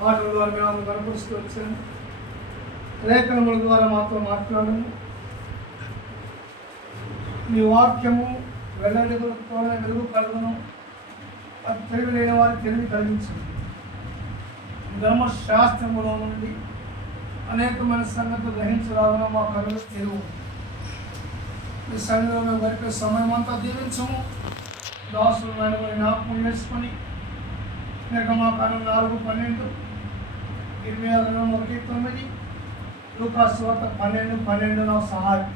మాటల ద్వారా మేము కనపరుస్తూ వచ్చాను. లేఖనముల ద్వారా మాతో మాట్లాడము. మీ వాక్యము వెళ్ళని వెలుగు కలుగును. అది తెలివి లేని వారికి తెలివి కలిగించండి. ధర్మశాస్త్రములో నుండి అనేకమైన సంగతులు గ్రహించలాగిన మా కళ్ళు తెలుగు. ఈ సన్నిధిలో మేము గడిపే సమయం అంతా దీవించము. దాసులు వెనుకొని జ్ఞాపకం చేసుకొని నిర్గమాకాండం 4:12, ఇర్మియా 1:9, లూకాసు వార్త 12:12 నా సహాయం.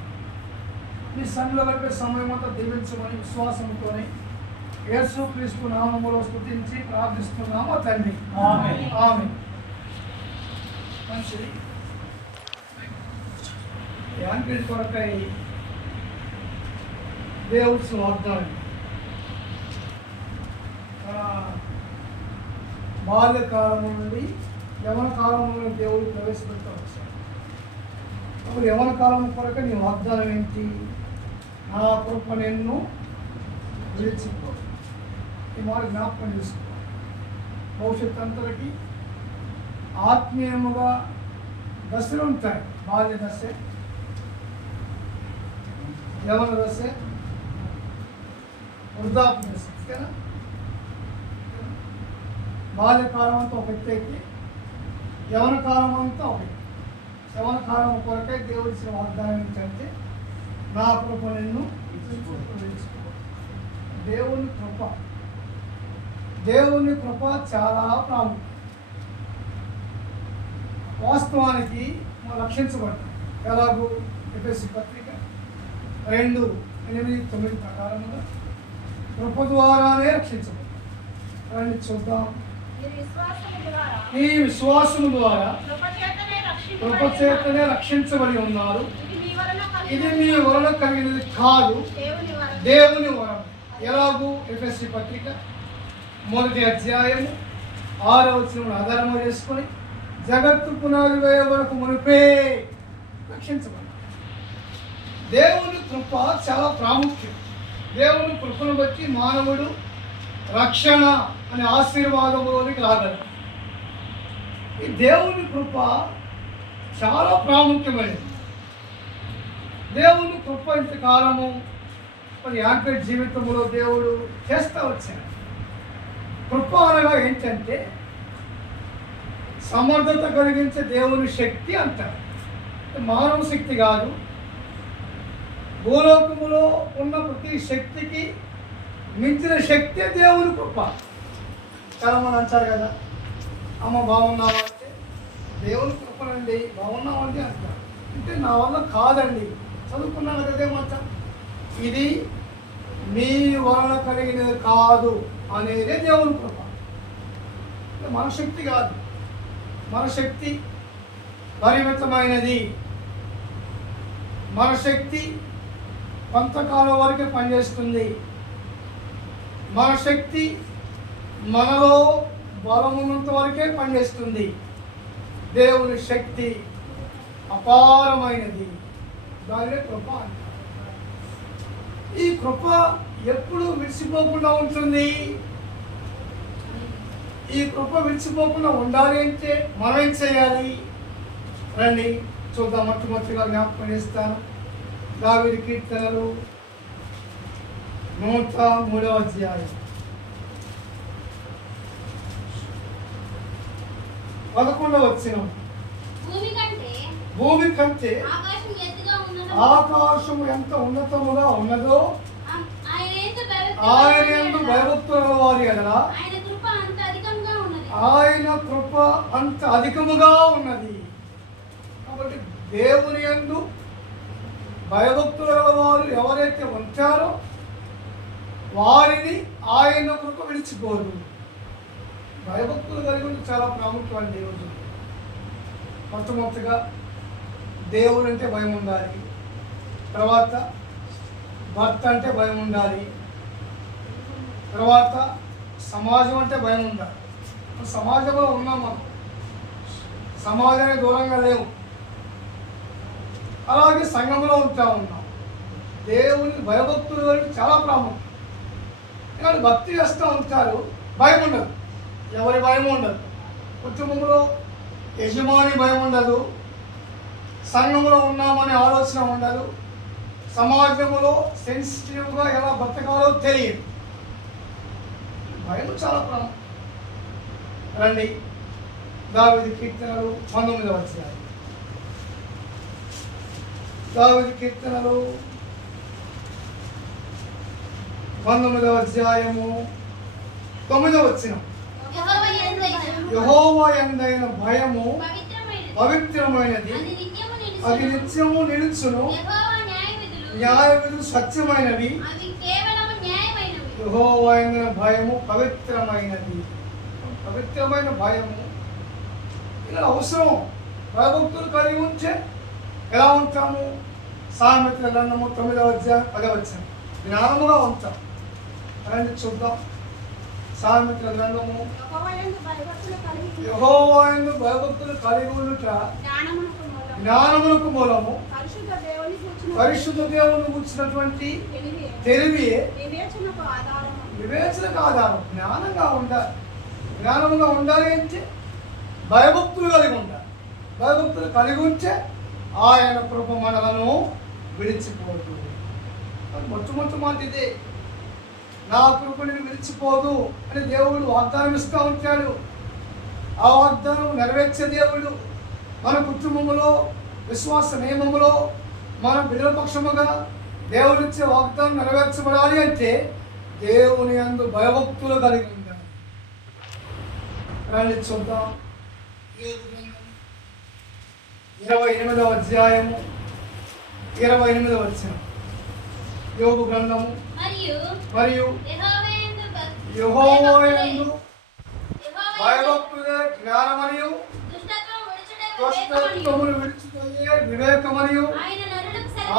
మీ సన్నిధిలో గడిపే సమయం అంతా దీవించమని విశ్వాసంతోనే యేసుక్రీస్తు నామములో స్తుతించి ప్రార్థిస్తున్నాము తండ్రి. ఆమేన్. మంచిది. యాంకిడి కొరకై దేవుడు వాగ్దానం. బాల్యకాలం నుండి యవన కాలం నుండి దేవుడు ప్రవేశపెడతా వచ్చాడు. అప్పుడు యవన కాలం కొరక నీ వాగ్దానం ఏంటి? నా కృప నిన్ను విడిచిపో. ఈ మాట జ్ఞాపకం చేసుకో. భవిష్యత్ అంతటికి ఆత్మీయముగా దశలు ఉంటాయి. బాల్య దశ, యవన దశ, వృద్ధాప్య దశ. కదా, బాల్యకాలం అంతా ఒక వ్యక్తికి, యవన కాలం అంతా ఒక వ్యక్తి. యవన కాలం కొరకై దేవుడి ఇచ్చిన వాగ్దానం ఏంటంటే నా కృప నిన్ను విడిచిపో. దేవుని కృప చాలా ప్రాముఖ్యం. వాస్తవానికి మనం రక్షించబడ్డాం. ఎలాగూ ఎఫెసీ పత్రిక 2:8-9 ప్రకారముగా కృప ద్వారానే రక్షించబడ్డాం. రండి చూద్దాం. ఈ విశ్వాసము ద్వారా కృపచేతనే రక్షించబడి ఉన్నారు. ఇది మీ వలన కలిగినది కాదు, దేవుని వరం. ఎలాగూ ఎఫెసీ పత్రిక 1:6 ఆధారము చేసుకొని జగత్తు పునాది వేయ వరకు మునిపే రక్షించబడి. దేవుని కృప చాలా ప్రాముఖ్యం. దేవుని కృపను బట్టి మానవుడు రక్షణ అనే ఆశీర్వాదంలోనికి రాగలడు. ఈ దేవుని కృప చాలా ప్రాముఖ్యమైనది. దేవుని కృప ఇంతకాలము మరి యాంకర్ జీవితంలో దేవుడు చేస్తూ వచ్చాడు. కృప అనగా ఏంటంటే సమర్థత కలిగించే దేవుని శక్తి అంటారు. మానవ శక్తి కాదు. భూలోకములో ఉన్న ప్రతి శక్తికి మించిన శక్తి దేవుని కృప. చాలా మంది అంటారు కదా, అమ్మ బాగున్నామంటే దేవుని కృపనండి, బాగున్నామంటే అంటారు. అంటే నా వల్ల కాదండి, చదువుకున్నాను కదేమంట. ఇది మీ వలన కలిగినది కాదు అనేదే దేవుని కృప. మన శక్తి కాదు. మన శక్తి పరిమితమైనది. మన శక్తి కొంతకాలం వరకే పనిచేస్తుంది. మన శక్తి మనలో బలం ఉన్నంత వరకే పనిచేస్తుంది. దేవుని శక్తి అపారమైనది. దానినే కృప అంటారు. ఈ కృప ఎప్పుడు విడిచిపోకుండా ఉంటుంది. ఈ కృప విడిచిపోకుండా ఉండాలి అంటే మనం ఏం చేయాలి? రండి చూద్దాం. మొట్టమొదటిగా జ్ఞాపకం చేస్తాను. దావీదు కీర్తనలు 103 11 భూమి కంటే ఆకాశము ఎంత ఉన్నతముగా ఉన్నదో ఆయన యందు భయభక్తుల వారి ఎడల ఆయన కృప అంత అధికముగా ఉన్నది. కాబట్టి దేవుని యందు భయభక్తుల వారు ఎవరైతే ఉంటారో వారిని ఆయన కృప విడిచిపోరు. భయభక్తులు కలిగి చాలా ప్రాముఖ్యమైన దేవుడు. మొట్టమొదటిగా దేవుడు అంటే భయం ఉండాలి. తర్వాత భర్త అంటే భయం ఉండాలి. తర్వాత సమాజం అంటే భయం ఉండాలి. సమాజంలో ఉన్నాం మనం, సమాజానికి దూరంగా లేవు. అలాగే సంఘంలో ఉన్నాం. దేవుని భయభక్తులు అంటే చాలా ప్రాముఖ్యం. ఇలాంటి భక్తి చేస్తూ ఉంటారు, భయం ఉండదు. ఎవరి భయం ఉండదు. కుటుంబంలో యజమాని భయం ఉండదు, సంఘంలో ఉన్నామనే ఆలోచన ఉండదు, సమాజంలో సెన్సిటివ్గా ఎలా బతకాలో తెలియదు. భయం చాలా ప్రాముఖ్యం. రండి, దావీదు కీర్తనలు 19వ అధ్యాయం. దావీదు కీర్తనలు 19వ అధ్యాయము 9వ వచనం. యెహోవా యందైన భయము పవిత్రమైనది, అది నిత్యము నిలుచును, న్యాయవిధులు సత్యమైనవి. యెహోవా యందైన భయము పవిత్రమైనది. పవిత్రమైన భయము ఇలా అవసరం. భయభక్తులు కలిగి ఉంటే ఎలా ఉంటాము? సామెతల గ్రంథము 9వ అధ్యాయం 10వ వచనం. జ్ఞానముగా ఉంటాం. అలాంటి చూద్దాం. సామెతల గ్రంథము యెహోవా యందు భయభక్తులు కలిగి ఉండుట జ్ఞానమునకు మూలము, పరిశుద్ధ దేవుని కూర్చున్నటువంటి తెలివియే వివేచనకు ఆధారం. జ్ఞానంగా ఉండాలి. జ్ఞానముగా ఉండాలి అంటే భయభక్తులు కలిగి ఉండాలి. భయభక్తులు కలిగి ఉంటే ఆయన కృప మనలను విడిచిపోదు. మొట్టమొదటి మాట ఇదే, నా కృప నేను విడిచిపోదు అని దేవుడు వాగ్దానం ఇస్తూ ఉంటాడు. ఆ వాగ్దానం నెరవేర్చే దేవుడు. మన కుటుంబంలో విశ్వాస నియమములో మన బిడ్డల పక్షముగా దేవుడిచ్చే వాగ్దానం నెరవేర్చబడాలి అంటే దేవుని యందు భయభక్తులు కలిగి ఉండాలి. రండి చూద్దాం. 28వ అధ్యాయము 28వ వచనం. యోబు గ్రంథము. మరియు యెహోవా యందు భయభక్తులే జ్ఞానం మరియు దుష్టత్వమును విడిచిపోయే వివేకమరియు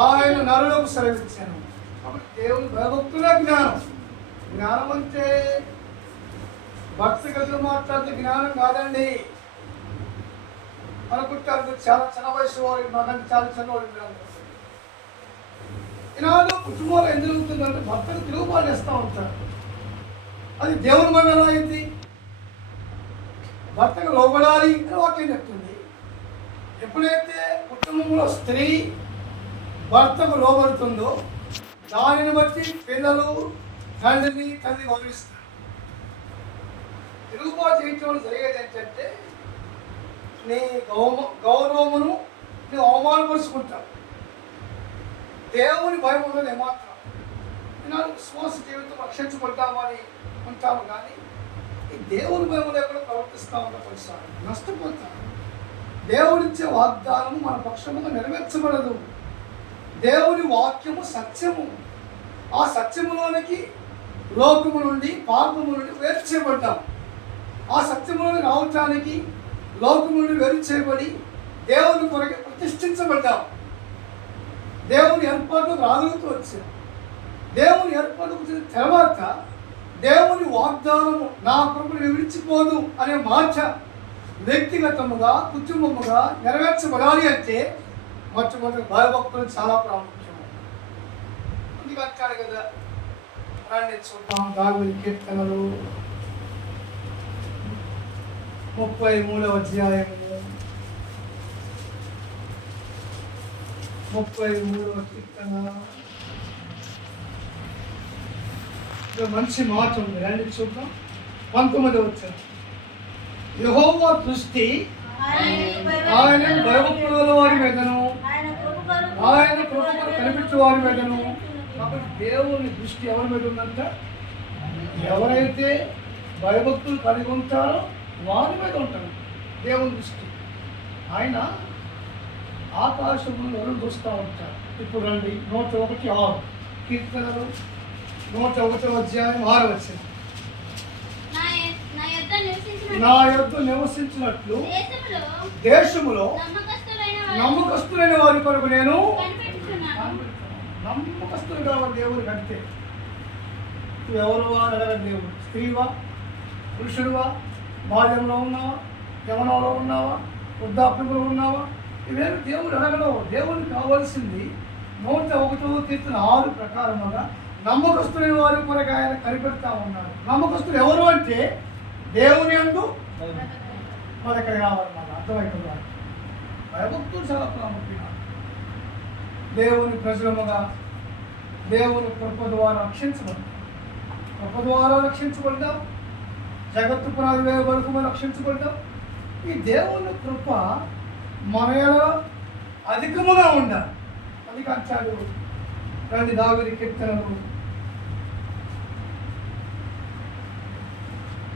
ఆయన నరులకు సెలవిచ్చాను. కాబట్టి దేవుని భయభక్తులే జ్ఞానం. జ్ఞానం అంటే భక్తి గదులు మాట్లాడితే జ్ఞానం కాదండి. అనుకుంటారు చాలా చిన్న వయసు వారికి, నాకంటే చాలా చిన్నవాడు జ్ఞానం. ఈనాడు కుటుంబంలో ఏం జరుగుతుందంటే భర్తకు తిరుగుబాటు చేస్తూ ఉంటారు. అది దేవుని మహిమ అయింది. భర్తకు లోబడాలి అని వాక్యం చెప్తుంది. ఎప్పుడైతే కుటుంబంలో స్త్రీ భర్తకు లోబడుతుందో దానిని బట్టి పిల్లలు తల్లి గౌరవిస్తారు. తిరుగుబాటు చేయటం వల్ల జరిగేది ఏంటంటే నీ గౌరవమును నువ్వు అవమానపరుచుకుంటావు. దేవుని భయం ఉన్నది ఏమాత్రం. ఈనాడు విశ్వాస జీవితం రక్షించబడ్డామని ఉంటాము, కానీ ఈ దేవుని భయం లేకుండా ప్రవర్తిస్తూ ఉన్న పరిసరాలు నష్టపోతాము. దేవుడిచ్చే వాగ్దానము మన పక్షముగా నెరవేర్చబడదు. దేవుని వాక్యము సత్యము. ఆ సత్యములోనికి లోకము నుండి పాపము నుండి వేరు చేయబడ్డాం. ఆ సత్యములోని రావటానికి లోకము నుండి వేరు చేయబడి దేవుని కొరకు ప్రతిష్ఠించబడ్డాం. దేవుని ఏర్పాటు రాగలుగుతూ వచ్చాం. దేవుని ఏర్పాటు వచ్చిన తర్వాత దేవుని వాగ్దానము నా కృపను విడిచిపోదు అనే మాట వ్యక్తిగతముగా కుటుంబముగా నెరవేర్చబడాలి అంటే మొట్టమొదటి భయభక్తులు చాలా ప్రాముఖ్యం. అందుకంటాడు కదా, రండి చూద్దాం. దావీదు కీర్తనలు 33వ అధ్యాయము 33వ కీర్తన. మంచి మాట ఉంది, రండి చూద్దాం. 19వ వచనం. యెహోవా దృష్టి ఆయన భయభక్తుల వారి మీదను ఆయన కృపను కనిపించే వారి మీదను. కాబట్టి దేవుని దృష్టి ఎవరి మీద ఉందంట? ఎవరైతే భయభక్తులు కలిగి ఉంటారో వారి మీద ఉంటారు దేవుని దృష్టి. ఆయన ఆకాశంలో ఎవరు చూస్తూ ఉంటారు. ఇప్పుడు రండి 101:6 కీర్తనలు 101వ అధ్యాయం 6వ వచనం. నా యొద్ద నివసించినట్లు దేశములో నమ్మకస్తులైన వారి కొరకు నేను నమ్మకస్తులుగా దేవుడు కంటే ఎవరువా అడగని దేవుడు. స్త్రీవా, పురుషుడువా, బాల్యంలో ఉన్నావా, యవనంలో ఉన్నావా, వృద్ధాప్యంలో ఉన్నావా, ఇవేమి దేవుడు అడగడవు. దేవుడికి కావాల్సింది 101వ కీర్తన 6 ప్రకారముగా నమ్మకస్తులైన వారి కొరకు ఆయన కనిపెడతా ఉన్నాడు. నమ్మకస్తులు ఎవరు అంటే దేవుని యందు మన ఇక్కడ కావాలన్నమాట. అర్థమవుతుందా? భయభక్తులు చాలా ప్రాముఖ్యం. దేవుని ప్రజలముగా దేవుని కృప ద్వారా రక్షించబడ్డాం. కృప ద్వారా రక్షించబడ్డాం. జగత్తు పునాది వేయ వరకు మనం రక్షించబడ్డాం. ఈ దేవుని కృప మన ఎడల అధికముగా ఉండాలి. అది అంటాడు. రండి దావీదు కీర్తనలు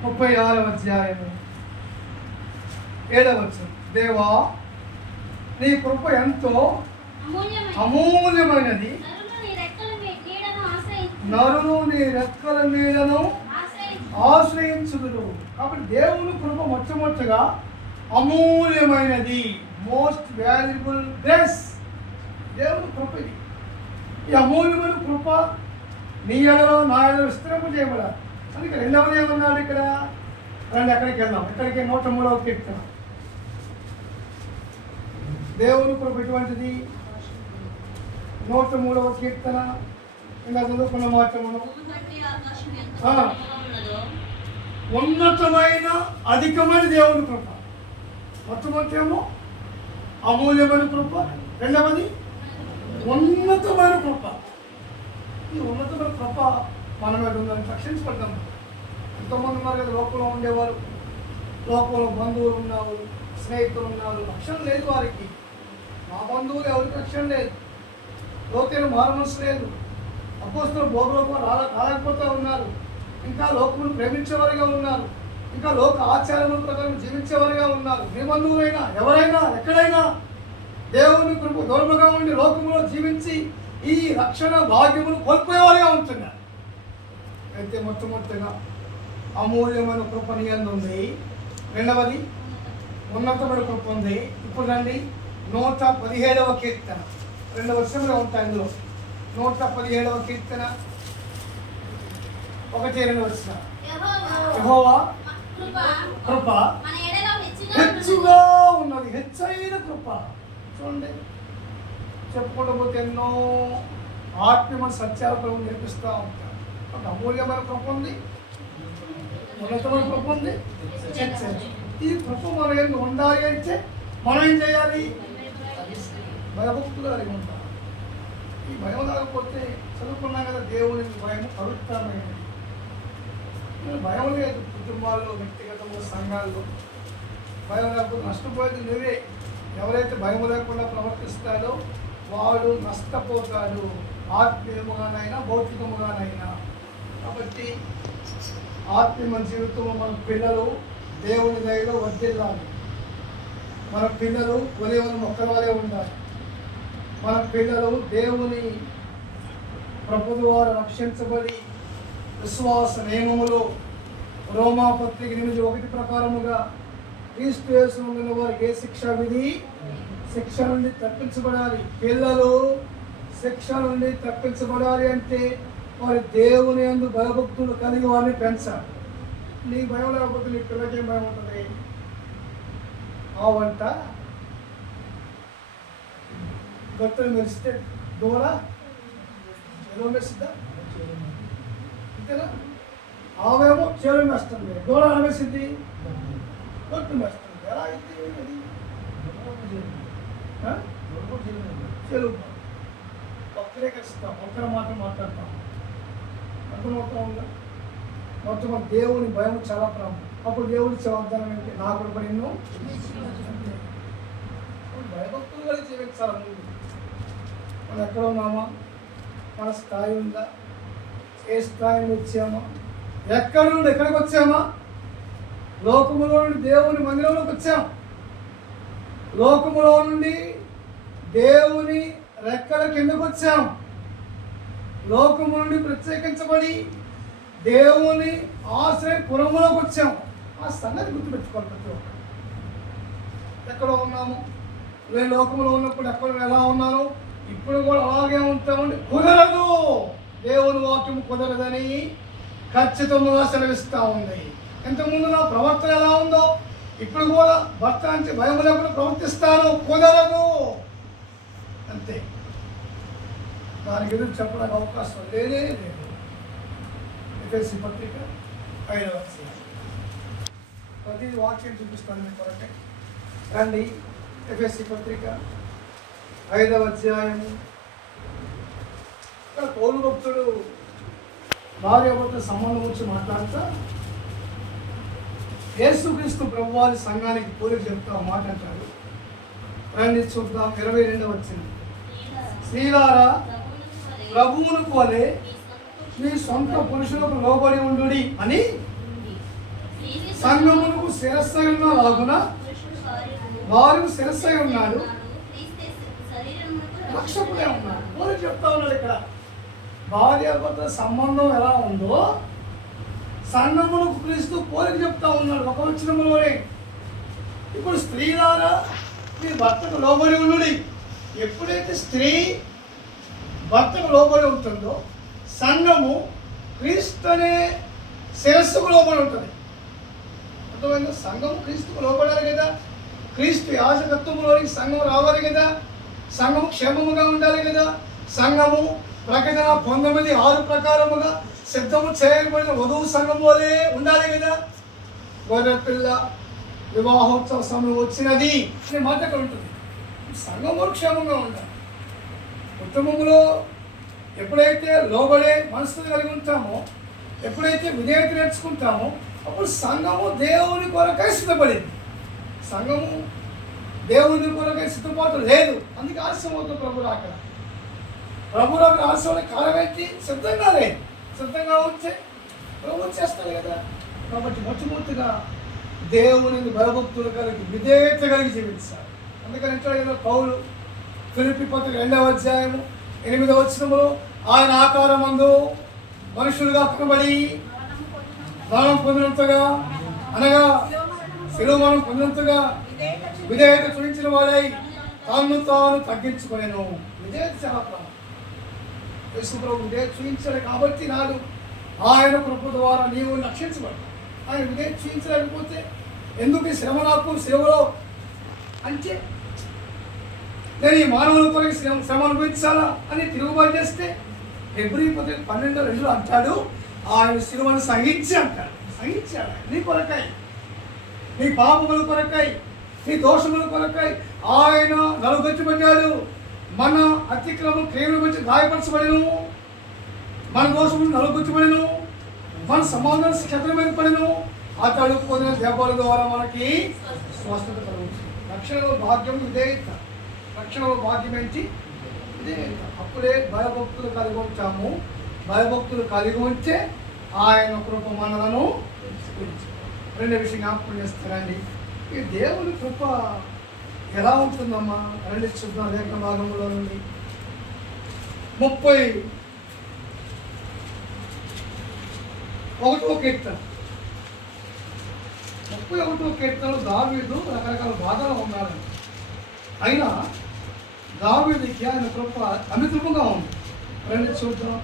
36వ అధ్యాయము 7వ వచనం. దేవా, నీ కృప ఎంతో అమూల్యమైనది, నరులు నీ రెక్కల నీడను ఆశ్రయించుదురు. కాబట్టి దేవుని కృప మొట్టమొదటిగా అమూల్యమైనది, మోస్ట్ వాల్యుబుల్ గ్రేస్. దేవుని కృప ఇది. ఈ అమూల్యమైన కృప నీ ఎడలో నా ఎడలో విస్తరింప చేయబడాలి. అందుకే రెండవది ఏమన్నాడు ఇక్కడ? రండి అక్కడికి వెళ్దాం. ఇక్కడికి 103వ కీర్తన. దేవుని కృప ఎటువంటిది? 103వ కీర్తన. ఇంకా చదువుకున్న మాట మనం ఉన్నతమైన అధికమైన దేవుని కృప. మొట్టమొదటి ఏమో అమూల్యమైన కృప, రెండవది ఉన్నతమైన కృప. ఈ ఉన్నతమైన కృప మన మీద ఉందని రక్షించబడ్డాం. ఎంతోమంది ఉన్నారు కదా లోకంలో ఉండేవారు, లోకంలో బంధువులు ఉన్నారు, స్నేహితులు ఉన్నారు, రక్షణ లేదు వారికి. మా బంధువులు ఎవరికి రక్షణ లేదు, లోకేలు మారమనసు లేదు, అపోస్తులు భోగలోకం రాలేకపోతూ ఉన్నారు, ఇంకా లోకమును ప్రేమించేవారుగా ఉన్నారు, ఇంకా లోక ఆచారముల ప్రకారం జీవించేవారుగా ఉన్నారు. మీ బంధువులైనా ఎవరైనా ఎక్కడైనా దేవుని కృప దూరముగా ఉండి లోకములో జీవించి ఈ రక్షణ భాగ్యమును కోల్పోయేవారుగా ఉంటున్నారు. అయితే మొట్టమొదటిగా అమూల్యమైన కృప నీ యందు ఉంది. రెండవది ఉన్నతమైన కృప ఉంది. ఇప్పుడు రండి 117వ కీర్తన 2వ వచనంలో ఉంటాయి. ఇందులో 117వ కీర్తన 1-2 వచనం. యెహోవా కృప హెచ్చుగా ఉన్నది, హెచ్చైన కృప. చూడండి, చెప్పుకుంటూ పోతే ఎన్నో ఆత్మీయ సత్యాలు నేర్పిస్తూ ఉంటారు. ఒక అమూల్యమైన కృప ఉంది, ఉన్నతమైన కృప ఉంది, ఈ కృప మన ఎందుకు ఉండాలి అంటే మనం ఏం చేయాలి? భయభక్తులు కలిగి ఉంటాం. ఈ భయం లేకపోతే చదువుకున్నాం కదా, దేవుని భయం పవిత్రమైనది. భయం లేదు కుటుంబాల్లో, వ్యక్తిగతంలో, సంఘాల్లో. భయం లేకపోతే నష్టపోయేది నువ్వే. ఎవరైతే భయం లేకుండా ప్రవర్తిస్తాడో వాడు నష్టపోతాడు, ఆత్మీయముగానైనా భౌతికముగానైనా. కాబట్టి ఆత్మీయ జీవితంలో మన పిల్లలు దేవుని దయలో వర్ధిల్లాలి. మన పిల్లలు ఒలివల మొక్కల వలె ఉండాలి. మన పిల్లలు దేవుని ప్రభు ద్వారా రక్షించబడి విశ్వాస నియమములో రోమాపత్రిక 8:1 ప్రకారముగా క్రీస్తు యేసునందు వారికి ఏ శిక్ష విధి? శిక్ష నుండి తప్పించబడాలి. పిల్లలు శిక్ష నుండి తప్పించబడాలి అంటే వారి దేవుని యందు భయభక్తులు కలిగి వారిని పెంచాలి. నీ భయం లేకపోతే నీ పిల్లకి ఏం భయం ఉంటుంది? ఆ వంట గొట్టలు మెరిస్తే దూర ఎలా మెరుస్తుందా? అంతేనా? ఆవేమో చేలు మెస్తుంది, దూర మెరిసింది, గొట్టు మెస్తుంది. ఎలా అయింది? చెలు ఒక్కరే కలుస్తాం, ఒక్కరి మాట మాట్లాడతాం. అర్థమవుతా ఉందా? మొత్తం దేవుని భయం చాలా ప్రాముఖ్యం. అప్పుడు దేవుడి వాగ్దానం ఏంటి? నా కృప నిన్ను భయభక్తులు కలిగి జీవించాలి. ముందు మనం ఎక్కడ ఉన్నామా? మన స్థాయి ఉందా? ఏ స్థాయిని వచ్చామా? ఎక్కడి నుండి ఎక్కడికి వచ్చామా? లోకములో నుండి దేవుని మందిరంలోకి వచ్చాం. లోకములో నుండి దేవుని రెక్కల కిందకు వచ్చాం. లోకము నుండి ప్రత్యేకించబడి దేవుని ఆశ్రయపురములోకి వచ్చాం. ఆ సంగతి గుర్తుపెట్టుకోవాలి ప్రతి ఒక్కరు. ఎక్కడ ఉన్నాము? నేను లోకంలో ఉన్నప్పుడు ఎక్కడ ఎలా ఉన్నాను, ఇప్పుడు కూడా అలాగే ఉంటామండి. కుదరదు. దేవుని వాక్యం కుదరదని ఖచ్చితంగా సెలవిస్తూ ఉంది. ఇంతకుముందు నా ప్రవర్తన ఎలా ఉందో ఇప్పుడు కూడా భర్త అంటే భయం లేకుండా ప్రవర్తిస్తాను. కుదరదు అంతే. దానికి ఎదురు చెప్పడానికి అవకాశం లేదే లేదు. ఎఫెసీ పత్రిక 5వ అధ్యాయం ప్రతి వాక్యం చూపిస్తాను మీ కొరకే. రండి, ఎఫెసీ పత్రిక 5వ అధ్యాయము. ఇక్కడ పౌలు భక్తుడు భార్యాభర్త సంబంధం వచ్చి మాట్లాడుతూ యేసుక్రీస్తు ప్రభువారి సంఘానికి పోలిక చెప్తా మాట అంటాడు. రండి చూద్దాం. 22వ వచనం. స్త్రీలారా ప్రభువునకు వలె మీ సొంత పురుషులకు లోబడి ఉండుడి అని సంఘమునకు శిరస్సై ఉన్న లాగున వారు శిరస్సై ఉన్నాడు, రక్షకుడే ఉన్నాడు. పోలిక చెప్తా ఉన్నాడు. ఇక్కడ భార్యాభర్త సంబంధం ఎలా ఉందో సంఘమునకు క్రీస్తు పోలిక చెప్తా ఉన్నాడు ఒక వచనంలోనే. ఇప్పుడు స్త్రీలారా మీ భర్తకు లోబడి ఉండుడి. ఎప్పుడైతే స్త్రీ భర్తకు లోబడి ఉంటుందో సంఘము క్రీస్తు అనే శిరస్సుకు లోబడి ఉంటుంది. అర్థమైందా? సంఘము క్రీస్తుకు లోబడాలి కదా. క్రీస్తు యాజకత్వంలోనికి సంఘం రావాలి కదా. సంఘము క్షేమముగా ఉండాలి కదా. సంఘము ప్రకటన 19:6 ప్రకారముగా సిద్ధము చేయబడిన వధువు సంఘం వలె ఉండాలి కదా. గొర్రెపిల్ల వివాహోత్సవ సమయం వచ్చినది అనే మాట అక్కడ ఉంటుంది. సంఘము క్షేమంగా ఉండాలి. కుటుంబంలో ఎప్పుడైతే లోబడే మనసును కలిగి ఉంటామో, ఎప్పుడైతే విధేయత నేర్చుకుంటామో, అప్పుడు సంఘము దేవుని కొరకై సిద్ధపడింది. సంఘము దేవుని కొరకై సిద్ధపాటు లేదు. అందుకే ఆలస్యం అవుతుంది ప్రభు రాకడ. ప్రభు రాకడ ఆలస్యం కాలం ఏంటి? సిద్ధంగా లేదు. సిద్ధంగా ఉంటే ప్రభు చేస్తారు కదా. కాబట్టి మొట్టమొదటిగా దేవుని భయభక్తులు కలిగి విధేయత కలిగి జీవించాలి. అందుకని ఇంట్లో పౌలు ఫిలిప్పీ పత్రిక 2వ అధ్యాయము 8వ వచనములో ఆయన ఆకారమందు మనుషులుగా కనబడి మరణం పొందినంతగా, అనగా శిలువ మరణం పొందినంతగా విధేయత చూపించిన వాడై తాను తాను తగ్గించుకునేను. విధేయత చాలా ప్రమాదం. యేసుప్రభు విధేయత చూపించాడు కాబట్టి నాడు ఆయన కృప ద్వారా నీవు రక్షించబడు. ఆయన విధేయత చూపించలేకపోతే ఎందుకు ఈ శ్రమ నాకు సేవలో అంటే నేను ఈ మానవుల కొరకు శ్రమ అనుభవించాలా అని తిరుగుబాటు చేస్తే ఫిబ్రవరి 12:2 అంటాడు, ఆయన శిలువను సహించి అంటాడు. సహించాడు నీ కొరకై, నీ పాపముల కొరకై, నీ దోషముల కొరకై ఆయన నలుగొచ్చబడ్డాడు. మన అతిక్రమం క్రియలు వచ్చి గాయపరచబడను, మన దోషములు నలుగొచ్చబడను, మన సమాధాన క్షత్రం మీద పడను. అతడు పొందిన దెబ్బల ద్వారా మనకి స్వస్థత కలుగుతుంది. రక్షణలో భాగ్యం విధేయత. రక్షణలో భాగ్యం ఏంటి? విధేయత. అప్పుడే భయభక్తులు కలిగి ఉంటాము. భయభక్తులు కలిగి ఉంటే ఆయన కృప మనలను. రెండో విషయం జ్ఞాపకం చేస్తారండి. ఈ దేవుని కృప ఎలా ఉంటుందమ్మా? రెండు చూద్దాం లేఖన భాగంలో నుండి 31వ కీర్తన. 31వ కీర్తనలో దావీదు రకరకాల బాధలు ఉన్నాడు. అయినా దావీదుకి ఆయన కృప అమితముగా ఉంది. రెండు చూద్దాం.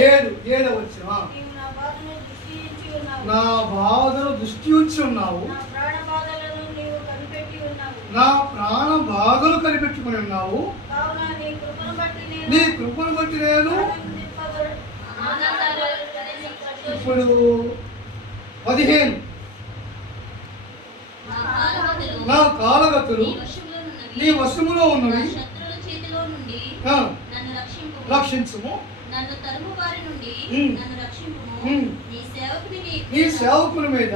7వ వచనం. నా బాధను దృష్టి ఉంచి ఉన్నావు, నా ప్రాణ బాధలు కనిపెట్టుకుని ఉన్నావు, నీ కృపను బట్టి నేను. ఇప్పుడు 15. నా కాలగతులు నీ వశములో ఉన్నవి, రక్షించుము. నీ సేవకుని మీద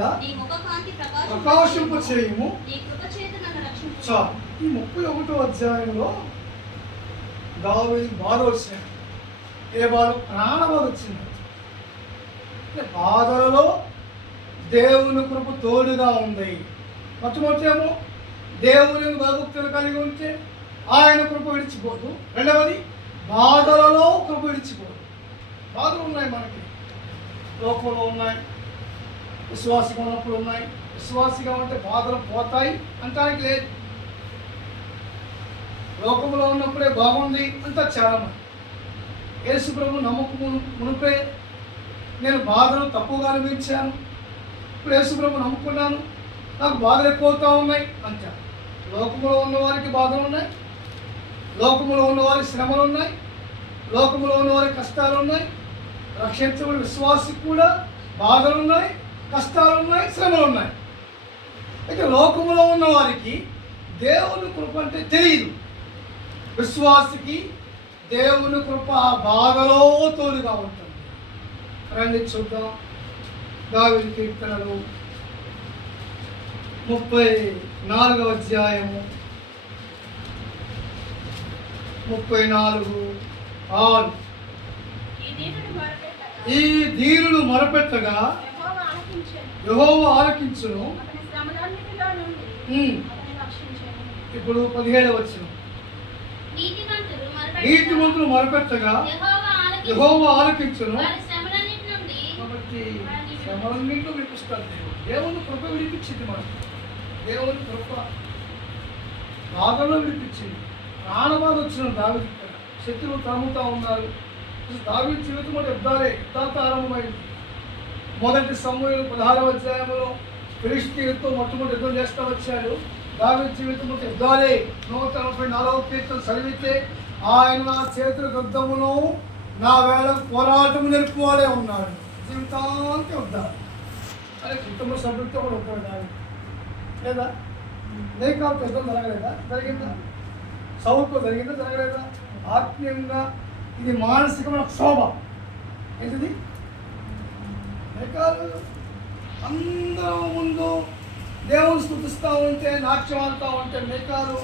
ప్రకాశింప చేయము. చాలు. ఈ 31వ అధ్యాయంలో దావీదు బాధ వచ్చింది. ఏ బాధ? ప్రాణ బాధ వచ్చింది. బాధలలో దేవుని కృప తోడుగా ఉంది. మొట్టమొదటేమో దేవుని భయభక్తులు కలిగి ఉంటే ఆయన కృప విడిచిపోదు. రెండవది బాధలలో కృప విడిచిపోదు. బాధలు ఉన్నాయి మనకి, లోకంలో ఉన్నాయి, విశ్వాసిగా ఉన్నప్పుడు ఉన్నాయి. విశ్వాసిగా ఉంటే బాధలు పోతాయి అంటానికి లేదు. లోకంలో ఉన్నప్పుడే బాగుంది అంతా చాలామంది. యేసు ప్రభు నమ్మకము మునిపే నేను బాధలు తప్పుగా అనిపించాను, ఇప్పుడు యేసు ప్రభు నమ్ముకున్నాను, నాకు బాధలు ఎక్కువవుతూ ఉన్నాయి అంటారు. లోకంలో ఉన్నవారికి బాధలు ఉన్నాయి, లోకంలో ఉన్నవారికి శ్రమలు ఉన్నాయి, లోకంలో ఉన్నవారికి కష్టాలు ఉన్నాయి. రక్షించబడిన విశ్వాసికి కూడా బాధలు ఉన్నాయి, కష్టాలు ఉన్నాయి, శ్రమలు ఉన్నాయి. అయితే లోకములో ఉన్న వారికి దేవుని కృప అంటే తెలియదు. విశ్వాసికి దేవుని కృప బాధలో తోడుగా ఉంటుంది. రండి చూద్దాం. దావీదు కీర్తనలు 34వ అధ్యాయము 34:6. ఈ దీనులు మొరపెట్టగా యెహోవా ఆలకించును. ఇప్పుడు 17వ వచనం. నీతిమంతులు మొరపెట్టగా యెహోవా ఆలకించును. కాబట్టి శ్రమలన్నింటిలో విడిపిస్తాడు దేవుని కృప విడిపించింది. మనకు దేవుని కృప బాధలో విడిపించింది. ప్రాణబాధ వచ్చిన దావీదు శత్రువులు తరుముతా ఉన్నారు. దావీదు జీవితం కూడా యుద్ధాలతో ఆరంభమైంది. మొదటి సమూయేలు 16వ అధ్యాయంలో ఫిలిష్తీయులతో మొట్టమొదటి యుద్ధం చేస్తూ వచ్చాడు. దావీదు జీవితం యుద్ధాలే. 144వ కీర్తన చదివితే ఆయన నా చేతుల యుద్ధమును నా వేళ పోరాటం నేర్పువాడే ఉన్నాడు. జీవితానికి యుద్ధాలు. అదే కుటుంబ సభ్యులతో కూడా ఉపయోగాలి లేదా? లేకపోతే యుద్ధం జరగలేదా? జరిగిందా? సౌతో జరిగిందా? జరగలేదా? ఆత్మీయంగా ఇది మానసికమైన క్షోభ. ఏంటిది? లేకాలు అందరూ ముందు దేవుని స్తుతిస్తూ ఉంటే, నాట్యం ఆడుతూ ఉంటే మేకాలు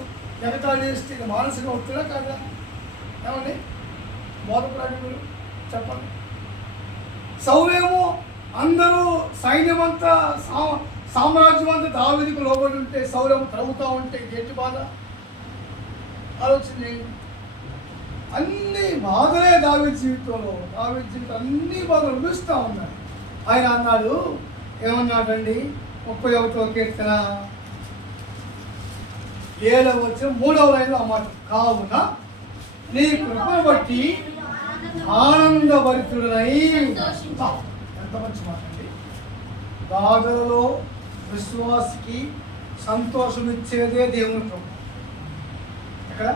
ఎగతాళి చేస్తే ఇది మానసిక ఒత్తిడా కాదా? ఏమండి బోధప్రాజ్ఞులు చెప్పండి. సౌలేమో అందరూ సైన్యమంతా సామ్రాజ్యం అంతా దావీదుకు లోబడి ఉంటే సౌలేమో తరుగుతూ ఉంటే గేటి బాధ. ఆలోచన చేయండి. అన్ని బాధలే దావీదు జీవితంలో. దావీదు జీవితం అన్ని బాధలు అనుభవిస్తూ ఉన్నాయి. ఆయన అన్నాడు, ఏమన్నాడండి? 31వ కీర్తన 7వ వచనం 3వ లైన్లో ఆ మాట. కావున నీ కృపను బట్టి ఆనందభరితుడనై. ఎంత మంచి మాట అండి. బాధలలో విశ్వాసికి సంతోషం ఇచ్చేదే దేవుని కృప. ఎక్కడ?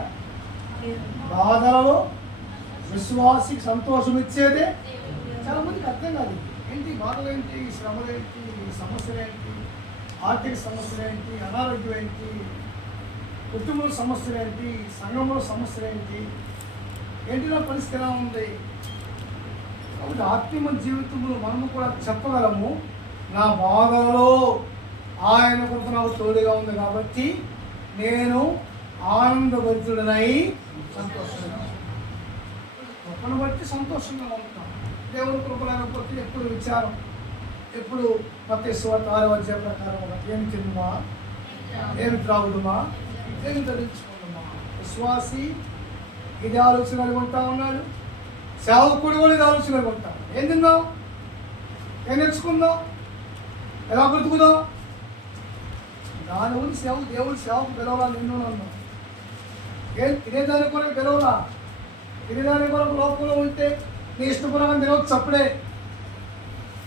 బాధలలో విశ్వాసికి సంతోషం ఇచ్చేదే. చాలా మందికి అర్థం కాదు. ఏంటి బాధలు ఏంటి, శ్రమలు ఏంటి, సమస్యలు ఏంటి, ఆర్థిక సమస్యలు ఏంటి, అనారోగ్యం ఏంటి, కుటుంబ సమస్యలు ఏంటి, సంఘంలో సమస్యలు ఏంటి, ఏంటి నా పరిస్థితి ఎలా ఉంది? కాబట్టి ఆత్మీయ జీవితంలో మనము కూడా చెప్పగలము, నా బాధలలో ఆయన కృప నాకు తోడుగా ఉంది కాబట్టి నేను ఆనందభరితుడనై సంతోషంగా. కృపను బట్టి సంతోషంగా ఉంటాం. దేవుని కృప లేకపోతే ఎప్పుడు విచారం, ఎప్పుడు మత్తయి సువార్త 6వ అధ్యాయం ప్రకారం ఏమి తిందుమా, ఏమి త్రాగుదుమా, ఏమి ధరించుకుందామా. విశ్వాసి ఇది ఆలోచన కలిగి ఉంటా ఉన్నాడు. సేవకుడు కూడా ఇది ఆలోచన కలిగి ఉంటాడు. ఏం తిందాం, ఏం నేర్చుకుందాం, ఎలా బ్రతుకుదాం. దాని గురించి దేవుడి సేవకు పిలవాలా నిన్ను అన్నాం. ఏం తినేదానికి కూడా పిలవలా. తినేదానికి కొరకు లోపల ఉంటే నీ ఇష్టపూర్వకంగా తినవచ్చు అప్పుడే.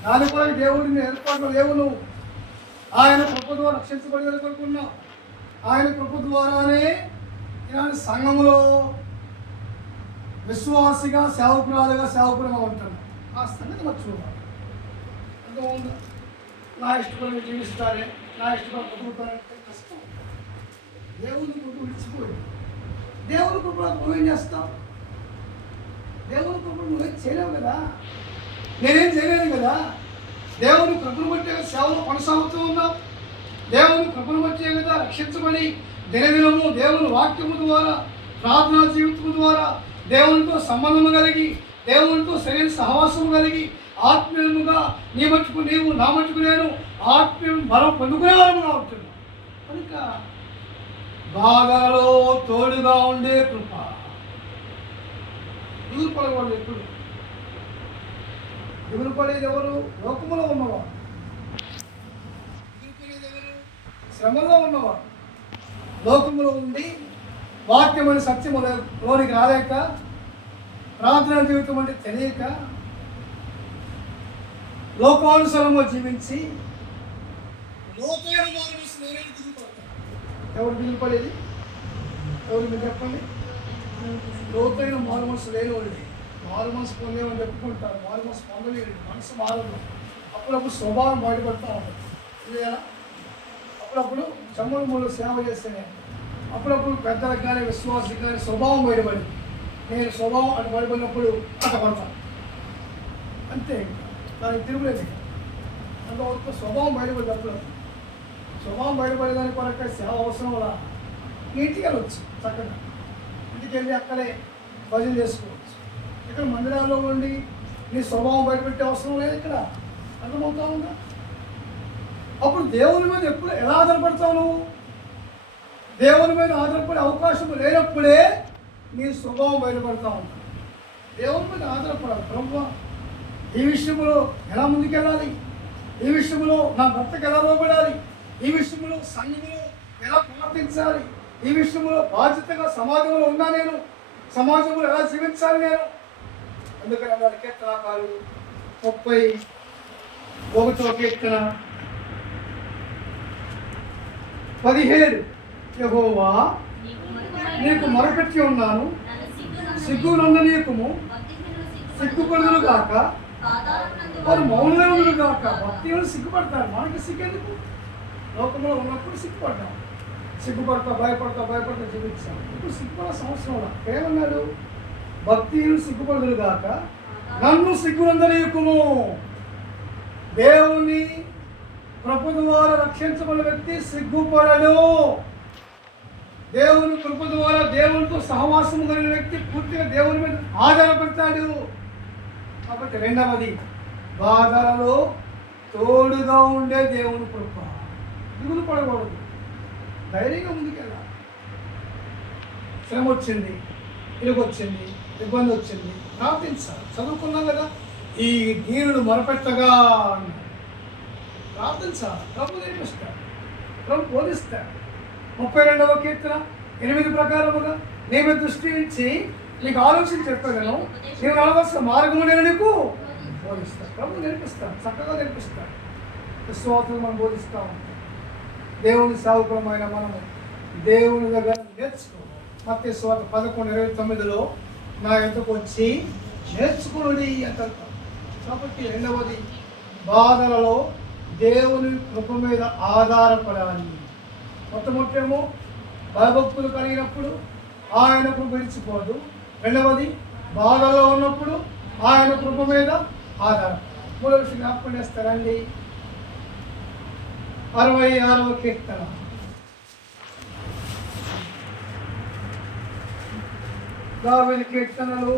దాని కొరకు దేవుడిని ఏర్పాట్లు లేవు. నువ్వు ఆయన కృప ద్వారా రక్షించబడి కొనుక్కున్నావు. ఆయన కృప ద్వారానే ఇలాంటి సంఘంలో విశ్వాసిగా సేవకులుగా ఉంటాను. ఆ సంగతి మర్చిపోవాలి. అంతకుముందు నా ఇష్టపడి జీవిస్తారే, నా ఇష్టపడి బతుకుతారంటే కష్టం. దేవుని కృప విడిచిపోయి దేవుని కృపలో నువ్వేం చేస్తావు? దేవుని కృపను నువ్వేం చేయలేవు కదా. నేనేం చేయలేను కదా. దేవుని కృపను బట్టే సేవలో కొనసాగుతూ ఉన్నావు. దేవుని కృపను బట్టే కదా రక్షించబడి దినదినము దేవుని వాక్యము ద్వారా, ప్రార్థనా జీవితము ద్వారా దేవునితో సంబంధము కలిగి, దేవునితో సరైన సహవాసము కలిగి, ఆత్మీయముగా నీ మట్టుకు నీవు, నా మట్టుకు నేను ఆత్మీయం బలం పొందుకునేవారముగా ఉంటున్నాం. కనుక బాధలలో తోడుగా ఉండే కృప. దిగులు పడేవాళ్ళు ఎప్పుడు? దిగులు పడేది ఎవరు? లోకములో ఉన్నవారు. దిగులు పడేది ఎవరు? శ్రమలో ఉన్నవారు. లోకములో ఉండి వాక్యమైన సత్యములోనికి రాలేక, ప్రార్థనా జీవితం అంటే తెలియక, లోకానుసారంగా జీవించి లోకైన దిగుపడతారు. ఎవరు దిగుపడేది? ఎవరు మీరు చెప్పండి? లోతైన మారు మనసు లేని వాళ్ళు. మారు మనసు పొందేమని చెప్పుకుంటారు, మారు మనసు పొందలేరు. మనసు మారదు. అప్పుడప్పుడు స్వభావం బయటపడతా ఉంటుంది. ఇది ఎలా? అప్పుడప్పుడు చమ్ములు సేవ చేస్తేనే అప్పుడప్పుడు పెద్దలకు కానీ విశ్వాసకి కానీ స్వభావం బయటపడి నేను స్వభావం అటు బయటపడినప్పుడు అట్ట పడతాను అంతే. దానికి తిరుగులేదు. అందువల్ల స్వభావం బయటపడి అప్పుడు స్వభావం బయటపడేదానికి కొరక సేవ అవసరం వల్ల ఇంటికి వెళ్ళవచ్చు. చక్కగా ఇంటికి వెళ్ళి అక్కడే భజన చేసుకోవచ్చు. ఇక్కడ మందిరాల్లో ఉండి నీ స్వభావం బయటపెట్టే అవసరం లేదు. ఇక్కడ అర్థమవుతా ఉందా? అప్పుడు దేవుని మీద ఎప్పుడు ఎలా ఆధారపడతావు నువ్వు? దేవుని మీద ఆధారపడే అవకాశం లేనప్పుడే నీ స్వభావం బయటపడతా ఉంటావు. దేవుని మీద ఆధారపడాలి. ప్రభువా ఈ విషయంలో ఎలా ముందుకెళ్ళాలి, ఈ విషయంలో నా భర్తకు ఎలా లోబడాలి, ఈ విషయంలో సంఘంలో ఎలా ప్రవర్తించాలి, ఈ విషయంలో బాధ్యతగా సమాజంలో ఉన్నా నేను, సమాజంలో ఎలా జీవించాలి నేను. అందుకని అన్నాడు కీర్తనాకారుడు 31వ కీర్తన 17 యెహోవా నీకు మొరపెట్టి ఉన్నాను, సిగ్గునందు నీకుము, సిగ్గుపడుదురు గాక, వారు మౌనములు గాక. భక్తులు సిగ్గుపడతారు. మనకి సిగ్గెందుకు? లోకంలో ఉన్నప్పుడు సిగ్గుపడ్డాం, సిగ్గుపడతా భయపడతా జీవించాం. ఇప్పుడు సిగ్గుపడే సంవత్సరంలో ఏమన్నాడు? భక్తులు సిగ్గుపడుదురు గాక, నన్ను సిగ్గునందనీయకుము. దేవుని కృప ద్వారా రక్షించబడిన వ్యక్తి సిగ్గుపడడు. దేవుని కృప ద్వారా దేవునితో సహవాసము కలిగిన వ్యక్తి పూర్తిగా దేవుని మీద ఆధారపడతాడు. కాబట్టి రెండవది, బాధలలో తోడుగా ఉండే దేవుని కృప. దిగులు పడకూడదు, ధైర్యంగా ముందుకెళ్ళాలి. శ్రమ వచ్చింది, ఇరుగు వచ్చింది, ఇబ్బంది వచ్చింది, ప్రార్థించాలి. చదువుకున్నాం కదా, ఈ దీనుడు మొరపెట్టగా ప్రార్థించాలి. ప్రభు నేర్పిస్తాడు, ప్రభు బోధిస్తాడు. 32వ కీర్తన 8 ప్రకారముగా నేను దృష్టి నుంచి నీకు ఆలోచన చెప్పగలను, నేను నడవలసిన మార్గము నేను నీకు బోధిస్తాను. ప్రభు నేర్పిస్తాను, చక్కగా నేర్పిస్తాను. విశ్వాసులు మనం బోధిస్తూ ఉంటాం. దేవుని సేవకులమైన మనము దేవుని దగ్గర నేర్చుకోవాలి. మత్తయి సువార్త 11:29లో నా ఎదుకు వచ్చి నేర్చుకుని అంటారు. కాబట్టి రెండవది, బాధలలో దేవుని కృప మీద ఆధారపడాలి. మొట్టమొదటేమో భయభక్తులు కలిగినప్పుడు ఆయన కృప విడిచిపోదు. రెండవది, బాధలో ఉన్నప్పుడు ఆయన కృప మీద ఆధారపడాలి. మూడవ విషయం జ్ఞాపకం చేస్తారండి. 66వ కీర్తన దావీదు కీర్తనలు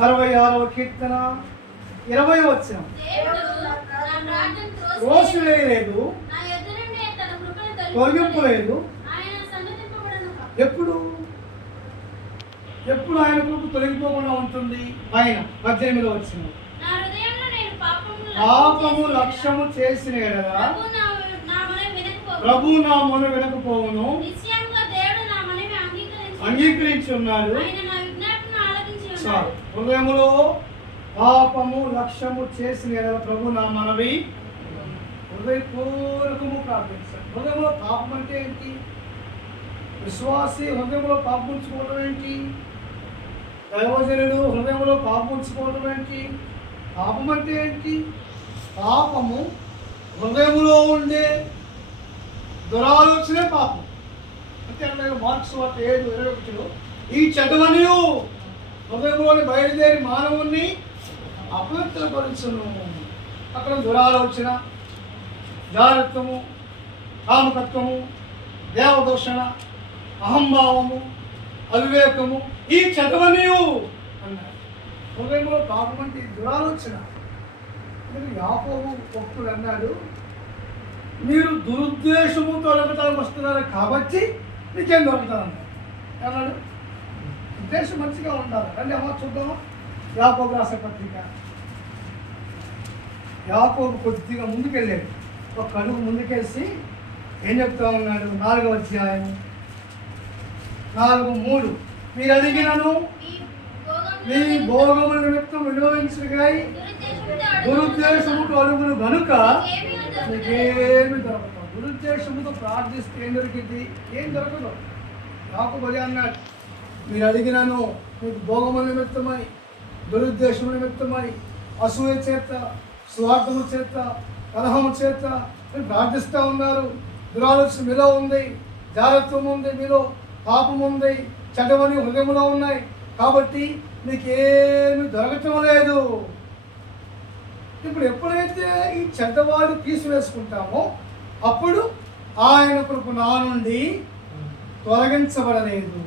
66వ కీర్తన 20వ వచనం. రోషం లేదు, తొలగింపు లేదు. ఎప్పుడు ఆయన కృప తొలగిపోకుండా ఉంటుంది. ఆయన 18వ వచనం. పాపము లక్ష్యము చేసిన ఎడల ప్రభు నా మొన వినకపోవును, అంగీకరించి ఉన్నాడు. హృదయములో పాపము లక్ష్యము చేసిన ఎడల ప్రభు నా మనవి హృదయపూర్వకము ప్రార్థించాడు. హృదయంలో పాపం అంటే ఏంటి? విశ్వాసి హృదయంలో పాపం ఉంచుకోవడం ఏంటి? దైవజనుడు హృదయంలో పాపం ఉంచుకోవడం ఏంటి? పాపం అంటే ఏంటి? పాపము హృదయంలో ఉండే దురాలోచనే పాపం. అంటే మార్క్స్ 7:21లో ఈ చెడ్డవనియు హృదయంలోని బయలుదేరి మానవుణ్ణి అపవిత్రపరచును. అక్కడ దురాలోచన, జాగ్రత్తము, కామకత్వము, దేవదూషణ, అహంభావము, అవివేకము, ఈ చెడ్డవనియు అన్నారు. హృదయంలో పాపం అంటే దురాలోచన. యాకోబు భక్తుడు అన్నాడు, మీరు దురుద్దేశము తొలగటానికి వస్తున్నారు కాబట్టి నీకేం దొరుకుతారన్నాడు. అన్నాడు ఉద్దేశం మంచిగా ఉండాలి. రండి అమ్మ చూద్దామా. యాకోబు రాసే పత్రిక. యాకోబు కొద్దిగా ముందుకెళ్ళాడు, ఒక అడుగు ముందుకేసి ఏం చెప్తా ఉన్నాడు? 4వ అధ్యాయం 4:3 మీరు అడిగినను మీ భోగముల నిమిత్తం వినియోగించగా దురుద్దేశముతో అడుగులు కనుక మీకేమి దొరకదు. దురుద్దేశముతో ప్రార్థిస్తే ఏం దొరికింది? ఏం దొరకదు. యాకోబు అదే అన్నాడు, మీరు అడిగినాను మీకు భోగముల నిమిత్తమై, దురుద్దేశము నిమిత్తమై, అసూయ చేత, స్వార్థము చేత, కలహము చేత మీరు ప్రార్థిస్తూ ఉన్నారు. దురాలోచన మీలో ఉంది, జాగ్రత్వం ఉంది, మీలో పాపం ఉంది, చెడ్డవని హృదయంలో ఉన్నాయి. కాబట్టి మీకేమి దొరకటం లేదు. ఇప్పుడు ఎప్పుడైతే ఈ చెడ్డవాడు తీసివేసుకుంటామో అప్పుడు ఆయన కృప నా నుండి తొలగించబడలేదు.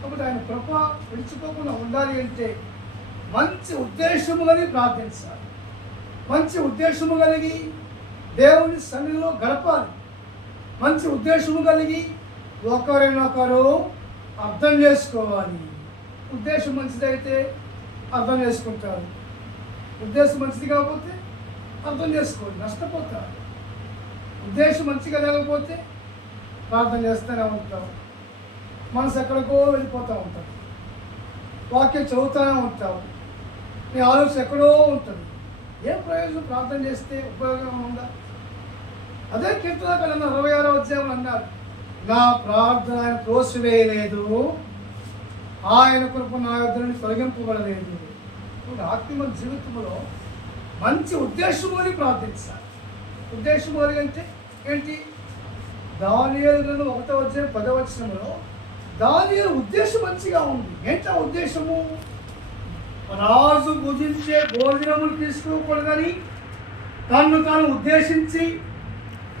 కాబట్టి ఆయన కృప విడిచిపోకుండా ఉండాలి అంటే మంచి ఉద్దేశము కలిగి ప్రార్థించాలి. మంచి ఉద్దేశము కలిగి దేవుని సన్నిధిలో గడపాలి. మంచి ఉద్దేశము కలిగి ఒకరినొకరు అర్థం చేసుకోవాలి. ఉద్దేశం మంచిదైతే అర్థం చేసుకుంటారు, ఉద్దేశం మంచిది కాకపోతే అర్థం చేసుకోండి, నష్టపోతారు. ఉద్దేశం మంచిగా లేకపోతే ప్రార్థన చేస్తూనే ఉంటాం, మనసు ఎక్కడికో వెళ్ళిపోతూ ఉంటాం, వాక్యం చదువుతూనే ఉంటాం, నీ ఆలోచన ఎక్కడో ఉంటుంది. ఏం ప్రయోజనం? ప్రార్థన చేస్తే ఉపయోగం ఉందా? అదే కీర్తనకారుడు 26వ అధ్యాయం అన్నారు, నా ప్రార్థన ఆయన త్రోసివేయలేదు, ఆయన కృప నా యొద్ద నుండి తొలగింపబడలేదు. ఆత్మ జీవితంలో మంచి ఉద్దేశము అని ప్రార్థించాలి. ఉద్దేశము అని అంటే ఏంటి? దానియేలు గ్రంథం 1వ అధ్యాయం 10వ వచనంలో దానియేలు ఉద్దేశం మంచిగా ఉంది. ఏంటి ఆ ఉద్దేశము? రాజు భుజించే భోజనములు తీసుకోకూడదని తన్ను తాను ఉద్దేశించి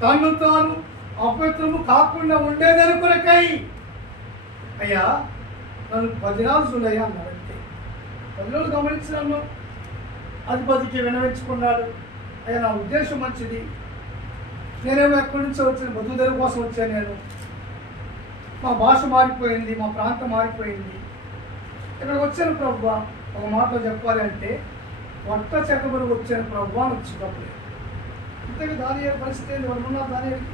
తన్ను తాను అపవిత్రము కాకుండా ఉండేదని కొరకై అయ్యా నన్ను 10 రోజులు చూడయ్యా అన్నాడు. అంతే 10 రోజులు గమనించినాను. అధిపతికి వినవించుకున్నాడు, అయ్యా నా ఉద్దేశం మంచిది, నేనేమో ఎక్కడి నుంచో వచ్చాను, బతుకుదెరు కోసం వచ్చాను, నేను మా భాష మారిపోయింది, మా ప్రాంతం మారిపోయింది, ఇక్కడికి వచ్చాను ప్రభువా, ఒక మాటలో చెప్పాలి అంటే వంట చెక్కబడి వచ్చాను ప్రభువా అని వచ్చేటప్పుడు. ఇంతగా దానియేలు పరిస్థితి ఏంటి? వాళ్ళు దానియేలు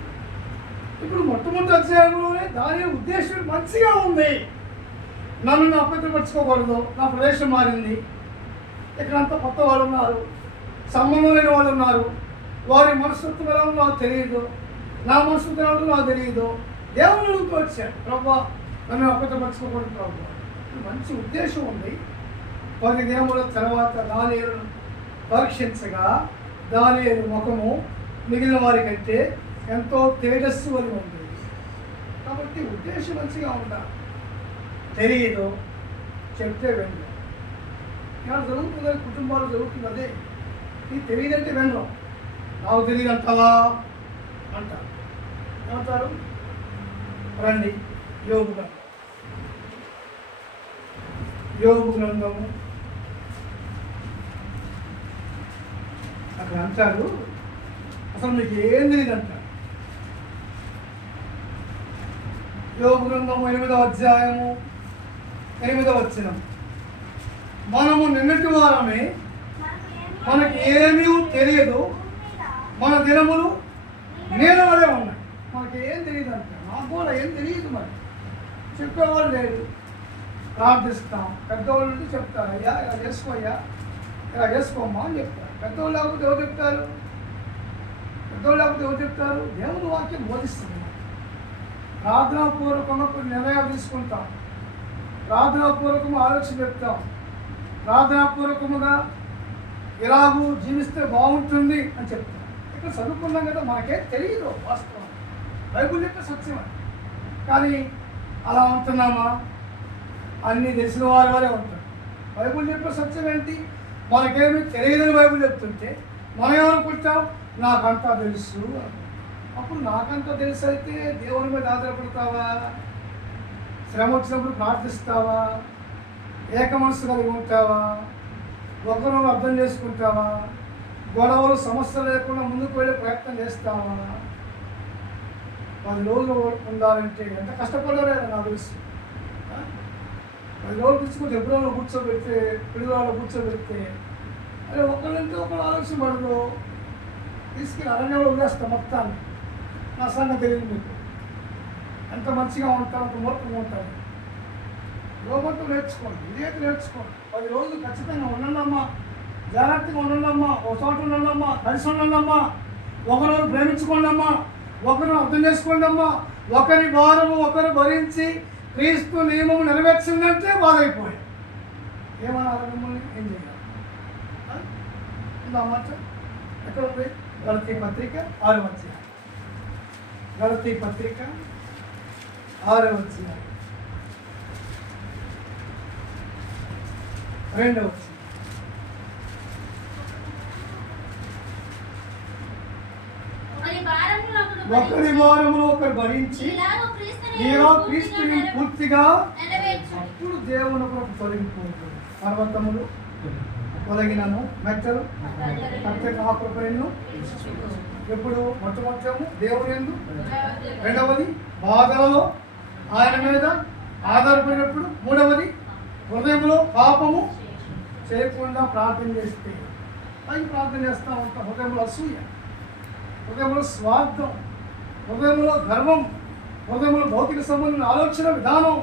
ఇప్పుడు మొట్టమొదటి అధ్యాయంలోనే దానియేలు ఉద్దేశం మంచిగా ఉంది. నన్ను అపవిత్రపరచుకోకూడదు, నా ప్రదేశం మారింది, ఇక్కడంతా కొత్త వాళ్ళు ఉన్నారు, సంబంధం లేని వాళ్ళు ఉన్నారు, వారి మనస్తత్వం ఎలా ఉందో నాకు తెలియదు, నా మనస్తత్వం ఎలా ఉందో నాకు తెలియదు. దేవుని నుండి వచ్చాను ప్రభువా, నన్ను అపవిత్రపరచుకోకూడదు ప్రభువా. మంచి ఉద్దేశం ఉంది. 10 దినముల తర్వాత దానియేలును పరీక్షించగా దానియేలు ముఖము మిగిలిన వారి కంటే ఎంతో తేజస్సు అని ఉంది. కాబట్టి ఉద్దేశం మంచిగా ఉండాలి. తెలియదు చెప్తే వెండు. ఇలా జరుగుతుంది, కుటుంబాలు జరుగుతుంది. అదే నీకు తెలియదంటే వెండు, నాకు తెలియదు అంటావా అంటారు. ఏమంటారు? రండి యోబు గ్రంథం, యోబు గ్రంథము అక్కడ అంటారు, అసలు మీకు ఏం తెలియదు అంటారు. యోబు గ్రంథము 8వ అధ్యాయము 8వ వచనం, మనము నిన్నటి వారమే, మనకి ఏమీ తెలియదు, మన దినములు నేల వలె ఉన్నాయి. మనకి ఏం తెలియదు అంట. నాకు కూడా ఏం తెలియదు, మరి చెప్పేవాళ్ళు లేరు. ప్రార్థిస్తాం, పెద్దవాళ్ళు ఉంటే చెప్తారు, అయ్యా ఇలా చేసుకోయ్యా, ఇలా చేసుకోమ్మా అని చెప్తారు. పెద్దవాళ్ళు లేకపోతే ఎవరు చెప్తారు? పెద్దవాళ్ళు లేకపోతే ఎవరు చెప్తారు? దేవుని వాక్యం బోధిస్తుంది. ప్రార్థనాపూర్వకంగా కొన్ని నిర్ణయాలు తీసుకుంటాం, ప్రార్థనాపూర్వకంగా ఆలోచన చెప్తాం, ప్రార్థనాపూర్వకముగా ఎలాగూ జీవిస్తే బాగుంటుంది అని చెప్తాం. ఇక్కడ చదువుకున్నాం కదా, మనకేం తెలియదు వాస్తవం, బైబుల్ చెప్పే సత్యమే. కానీ అలా ఉంటున్నామా? అన్నీ తెలిసిన వారి వారే ఉంటారు. బైబుల్ చెప్పే సత్యం ఏంటి? మనకేమి తెలియదని బైబుల్ చెప్తుంటే మనం ఏమనుకుంటాం? నాకంతా తెలుసు. అప్పుడు నాకంతా తెలుసు అయితే దేవుని మీద ఆధారపడతావా? శ్రమ వచ్చినప్పుడు ప్రార్థిస్తావా? ఏక మనసు కలిగి ఉంటావా? ఒకరిని అర్థం చేసుకుంటావా? గొడవలు సమస్యలు లేకుండా ముందుకు వెళ్ళే ప్రయత్నం చేస్తావా? 10 రోజులు ఉండాలంటే ఎంత కష్టపడ్డారో నాకు తెలుసు. 10 రోజులు తీసుకుంటే ఎప్పుడో కూర్చోబెడితే, పిల్లలు కూర్చోబెడితే అదే ఒకళ్ళంటే ఒకళ్ళు ఆలోచన పడదు, తీసుకెళ్ళి అరణ్యంలో వదిలేస్తాం మొత్తాన్ని. నా సంగతి తెలియదు మీకు. ఎంత మంచిగా ఉంటారు, అంత మూర్ఖంగా ఉంటారు. లోపంతో నేర్చుకోండి, ఇదైతే నేర్చుకోండి. 10 రోజులు ఖచ్చితంగా ఉండండమ్మా, జాగ్రత్తగా ఉండండమ్మా, ఒక చోట ఉండండమ్మా, కలిసి ఉండండమ్మా, ఒకరు ప్రేమించుకోండి అమ్మా, ఒకరు అర్థం చేసుకోండి అమ్మా. ఒకరి భారము ఒకరు భరించి క్రీస్తు నియమం నెరవేర్చిందంటే బాధైపోయాయి. ఏమన్నా మిమ్మల్ని ఏం చేయాలి? ఉందామాట. ఎక్కడ ఉంది? గలతీ పత్రిక 6వ అధ్యాయం. గలతీ పత్రిక 6వ అధ్యాయం 2వ వచనం. ఒకరి భారములు ఒకరు భరించి నీలో క్రీస్తుని పూర్తిగా అప్పుడు దేవుని కొరకు తొలగిపోతుంది. పర్వతములు తొలగినను మెట్టలు ప్రత్యేక ఆకృపను ఎప్పుడు మొట్టమొదటము దేవుని యందు, రెండవది బాధలలో ఆయన మీద ఆధారపడినప్పుడు, మూడవది హృదయంలో పాపము చేయకుండా ప్రార్థన చేస్తే. అది ప్రార్థన చేస్తూ ఉంటాం. హృదయంలో అసూయ, హృదయంలో స్వార్థం, హృదయంలో గర్వం, హృదయంలో భౌతిక సంబంధం ఆలోచన విధానం.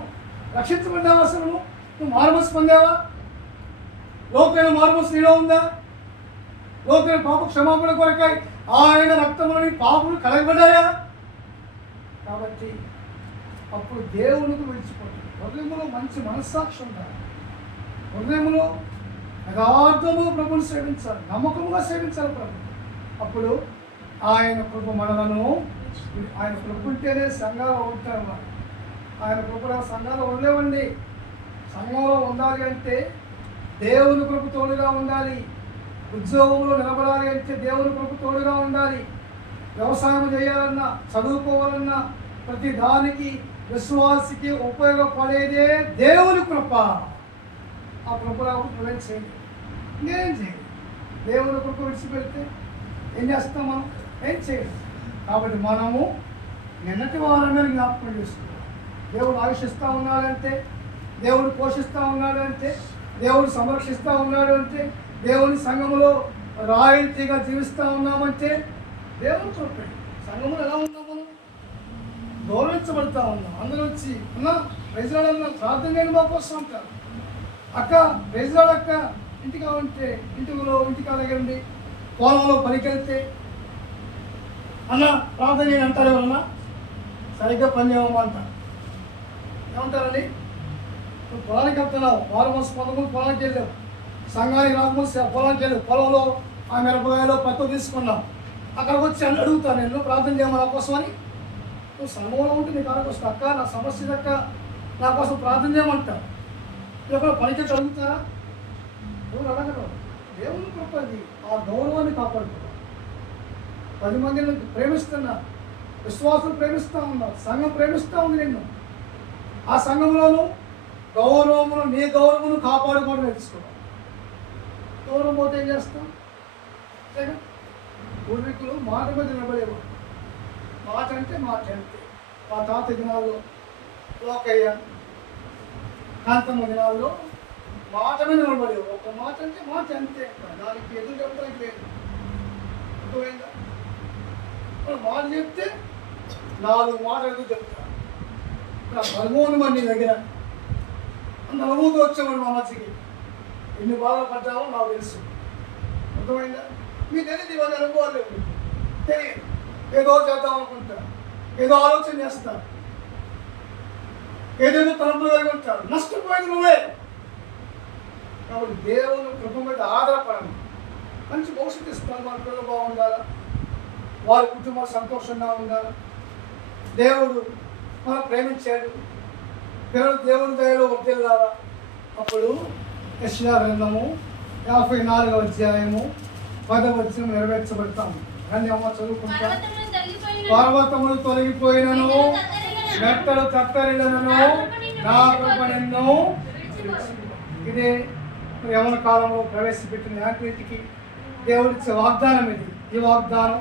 రక్షించబడ్డావా? అసలు నువ్వు మారుమనసు పొందావా? లోకైన మారుమనసు నీలో ఉందా? లోకైన పాప క్షమాపణ కొరకై ఆయన రక్తంలోని పాపలు కలగబడ్డాయా? కాబట్టి అప్పుడు దేవునికి విడిచిపోతుంది. హృదయంలో మంచి మనస్సాక్షి ఉండాలి. హృదయంలో యథార్థము ప్రభుని సేవించాలి, నమ్మకముగా సేవించాలి ప్రభు. అప్పుడు ఆయన కృప మనలను, ఆయన కృప ఉంటేనే సంఘాలు ఉంటారు. ఆయన కృప సంఘాలు ఉండలేవండి. సంఘంలో ఉండాలి అంటే దేవుని కృప తోడుగా ఉండాలి. ఉద్యోగంలో నిలబడాలి అంటే దేవుని కృప తోడుగా ఉండాలి. వ్యవసాయం చేయాలన్నా, చదువుకోవాలన్నా, ప్రతి దానికి విశ్వాసికి ఉపయోగపడేదే దేవుని కృప. ఆ కృపలో ప్రవేశం చేయండి, ఇంకేం చేయండి. దేవుని కృప విడిచిపెడితే ఏం చేస్తాం? మనం ఏం చేయాలి. కాబట్టి మనము నిన్నటి వారమే జ్ఞాపకం చేసుకోవాలి. దేవుడు ఆయుషిస్తూ ఉన్నాడంటే, దేవుడు పోషిస్తూ ఉన్నాడంటే, దేవుడు సంరక్షిస్తూ ఉన్నాడు అంటే, దేవుని సంఘములో రాయల్టీగా జీవిస్తూ ఉన్నామంటే దేవుని చూపండి. సంఘములో ఎలా ఉన్నాం? మనం గౌరవించబడతా ఉన్నాం. అందరూ వచ్చి అన్నా ప్రజలన్నా ప్రార్థన చేయడం మా కోసం అంటారు. అక్క ప్రజలాడు అక్క ఇంటికి ఉంటే ఇంటికి దగ్గరండి పొలంలో పనికెళ్తే అన్న ప్రార్థన చేయని అంటారు. ఎవరన్నా సరిగ్గా పని చేయమంటారు. ఏమంటారండి? నువ్వు పొలానికి వెళ్తున్నావు, 6 మాసం పొందకుండా పొలానికి వెళ్ళావు, సంఘానికి రాకముందు పొలానికి వెళ్ళావు, పొలంలో ఆ మిరపకాయలో పత్తి తీసుకున్నావు. అక్కడికి వచ్చి అని అడుగుతాను, నేను ప్రార్థన చేయమని నా కోసం అని. నువ్వు సంఘంలో ఉంటే నీకు అక్కడికి వస్తా, అక్క నా సమస్య దక్క నా కోసం ప్రార్థన చేయమంటావు. ఎక్కడ పనికి అడుగుతారా? ఎవరు అడగరు. దేవుని కృప అది. ఆ గౌరవాన్ని కాపాడుతున్నారు. 10 మందిని ప్రేమిస్తున్నా, విశ్వాసం ప్రేమిస్తూ ఉన్నారు, సంఘం ప్రేమిస్తూ ఉంది నిన్ను. ఆ సంఘంలోనూ గౌరవమును, నీ గౌరవమును కాపాడుకోవడం నేర్చుకోవాలి. గౌరవం పోతే ఏం చేస్తాం? పూర్వీకులు మాట మీద నిలబడేవాడు. మాట అంటే మాట అంతే. మా తాత దినాల్లో, లోకయ్య, కాంతమ్మ దినాల్లో మాట మీద నిలబడేవాడు. ఒక మాట అంటే మాట అంతే, దానికి ఎదురు చెప్పడానికి లేదు. అర్థమైందా? మాట చెప్తే 4 మాటలు ఎదురు చెప్తారు. అనుభవం మంది దగ్గర అంత అనుభూతి వచ్చేవాడు. మా మధ్యకి ఎన్ని బాధలు పడ్డామో నాకు తెలుసు. అర్థమైందా? మీ తెలియదు ఇవాళ అనుభవాలు లేవు. తెలియదు. ఏదో చేద్దాం అనుకుంటా, ఏదో ఆలోచన చేస్తా, ఏదేదో తలంపులు కలిగి ఉంటారు. నష్టపోయేది నువ్వే. కాబట్టి దేవుని కృప మీద ఆధారపడండి. మంచి భవిష్యత్తు ఇస్తాను. మన పిల్లలు బాగుండాలా, వారి కుటుంబాలు సంతోషంగా ఉండాలి. దేవుడు మనం ప్రేమించాడు, పిల్లలు దేవుని దయలో వర్తిల్లాలా. అప్పుడు యెషయా గ్రంథము 54వ అధ్యాయము 10వ వచనం నెరవేర్చబడతాము. రండి అమ్మ చదువుకుంటాం. పర్వతములు తొలగిపోయినను, మెట్టలు కత్తరిల్లనను, నా కృప నిన్ను. ఇదే యవన కాలంలో ప్రవేశపెట్టిన యాక్టివిటీకి దేవుడిచ్చే వాగ్దానం ఇది. ఈ వాగ్దానం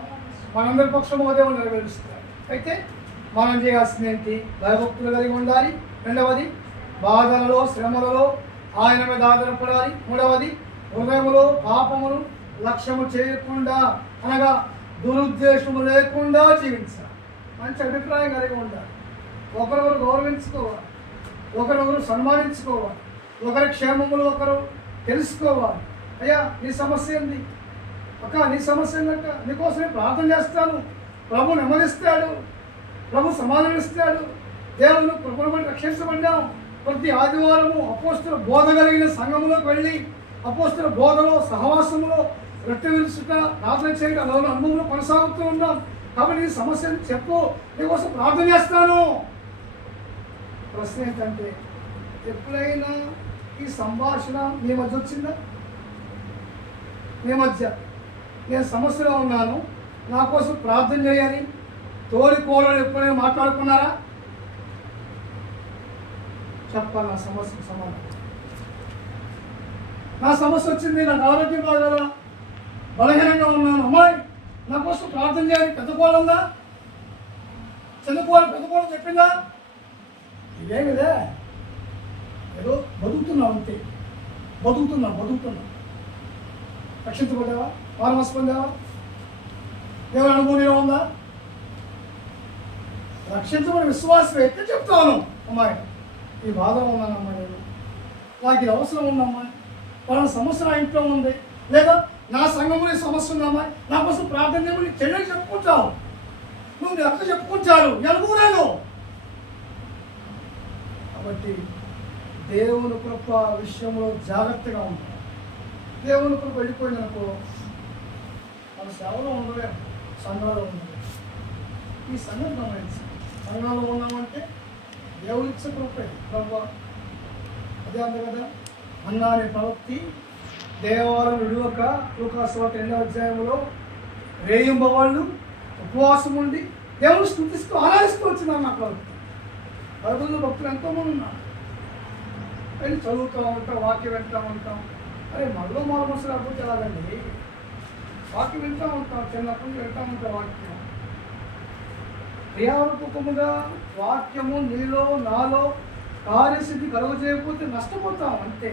మనందరి పక్షంలో దేవుడు నెరవేరుస్తారు. అయితే మనం చేయాల్సింది ఏంటి? భయభక్తులు కలిగి ఉండాలి. రెండవది బాధలలో, శ్రమలలో ఆయన మీద ఆధారపడాలి. మూడవది హృదయములో పాపములు లక్ష్యము చేయకుండా, అనగా దురుద్దేశము లేకుండా జీవించాలి. మంచి అభిప్రాయం కలిగి ఉండాలి. ఒకరొకరు గౌరవించుకోవాలి, ఒకరొకరు సన్మానించుకోవాలి, ఒకరి క్షేమములు ఒకరు తెలుసుకోవాలి. అయ్యా నీ సమస్య ఏంది? అక్క నీ సమస్య ఏంటక్క? నీకోసమే ప్రార్థన చేస్తాను. ప్రభు నెమ్మదిస్తాడు, ప్రభు సమాధానం ఇస్తాడు. దేవుని కృపను బట్టి రక్షించబడ్డాం. ప్రతి ఆదివారము అపోస్తుల బోధ కలిగిన సంఘములోకి వెళ్ళి అపోస్తుల బోధలో, సహవాసములో రొట్టె విరుచుట ప్రార్థన చేయడం అలా అనుభవంలో కొనసాగుతూ ఉన్నాం. కాబట్టి ఈ సమస్యను చెప్పు, నీకోసం ప్రార్థన చేస్తాను. ప్రశ్న ఏంటంటే, ఎప్పుడైనా ఈ సంభాషణ మీ మధ్య వచ్చిందా? మీ మధ్య నేను సమస్యలో ఉన్నాను, నా కోసం ప్రార్థన చేయాలి, తోడి కోడలు ఎప్పుడైనా మాట్లాడుకున్నారా? చెప్పాలి నా సమస్యకు సమాధానం. నా సమస్య వచ్చింది, నాకు ఆరోగ్యం బాగా బలహీనంగా ఉన్నాను, అమ్మాయి నా కోసం ప్రార్థన చేయాలి. పెద్ద కోళ్ళందా? చిన్న కోళ్ళు పెద్ద కోళ్ళు చెప్పిందా? ఇదేమిదే, ఏదో బతుకుతున్నావు అంతే. బతుకుతున్నా రక్షించబడ్డావా? మానవస్ పొందావా? దేవుని అనుభూతిలో ఉందా? రక్షించబడి విశ్వాసం అయితే చెప్తాను, అమ్మాయి ఈ బాధలో ఉన్నానమ్మా, నేను నాకు ఇది అవసరం ఉందమ్మా, వాళ్ళ సమస్య నా ఇంట్లో ఉంది, లేదా నా సంఘంలో సమస్య ఉందమ్మా, నా కోసం ప్రార్థన చేయమని చెల్లెలు చెప్పుకుంటావు, నువ్వు నీ అక్క చెప్పుకుంటారు, అనుభవలేదు. కాబట్టి దేవుని కృప విషయంలో జాగ్రత్తగా ఉంటాం. దేవుని కృప వెళ్ళిపోయిందనుకో మన సేవలో ఉండలేము, సంఘాల్లో ఉండలేము. ఈ సంగతి గమనించి సంఘాల్లో ఉన్నామంటే దేవుని ఇచ్చే కృపే ప్రభు. అదే అంత కదా అన్నా అనే ప్రవక్తి దేవాలయం విడువక లూకాసు 2వ అధ్యాయంలో రేయింబవాళ్ళు ఉపవాసం ఉండి దేవుని స్తుతిస్తూ ఆరాధిస్తూ వచ్చినారు. నా ప్రవక్తి బైబిల్లో భక్తులు ఎంతోమంది ఉన్నారు. వెళ్ళి చదువుతూ ఉంటాం, వాక్యం వింటూ ఉంటాం. అరే మనలో మనసు రాకపోతే ఎలాగండి? వాక్యం వింటూ ఉంటాం, చిన్నప్పుడు వింటూ ఉంటాం వాక్యం. క్రియారూపకముగా వాక్యము నీలో నాలో కార్యసిద్ధి కలుగజేయకపోతే నష్టపోతాం అంతే.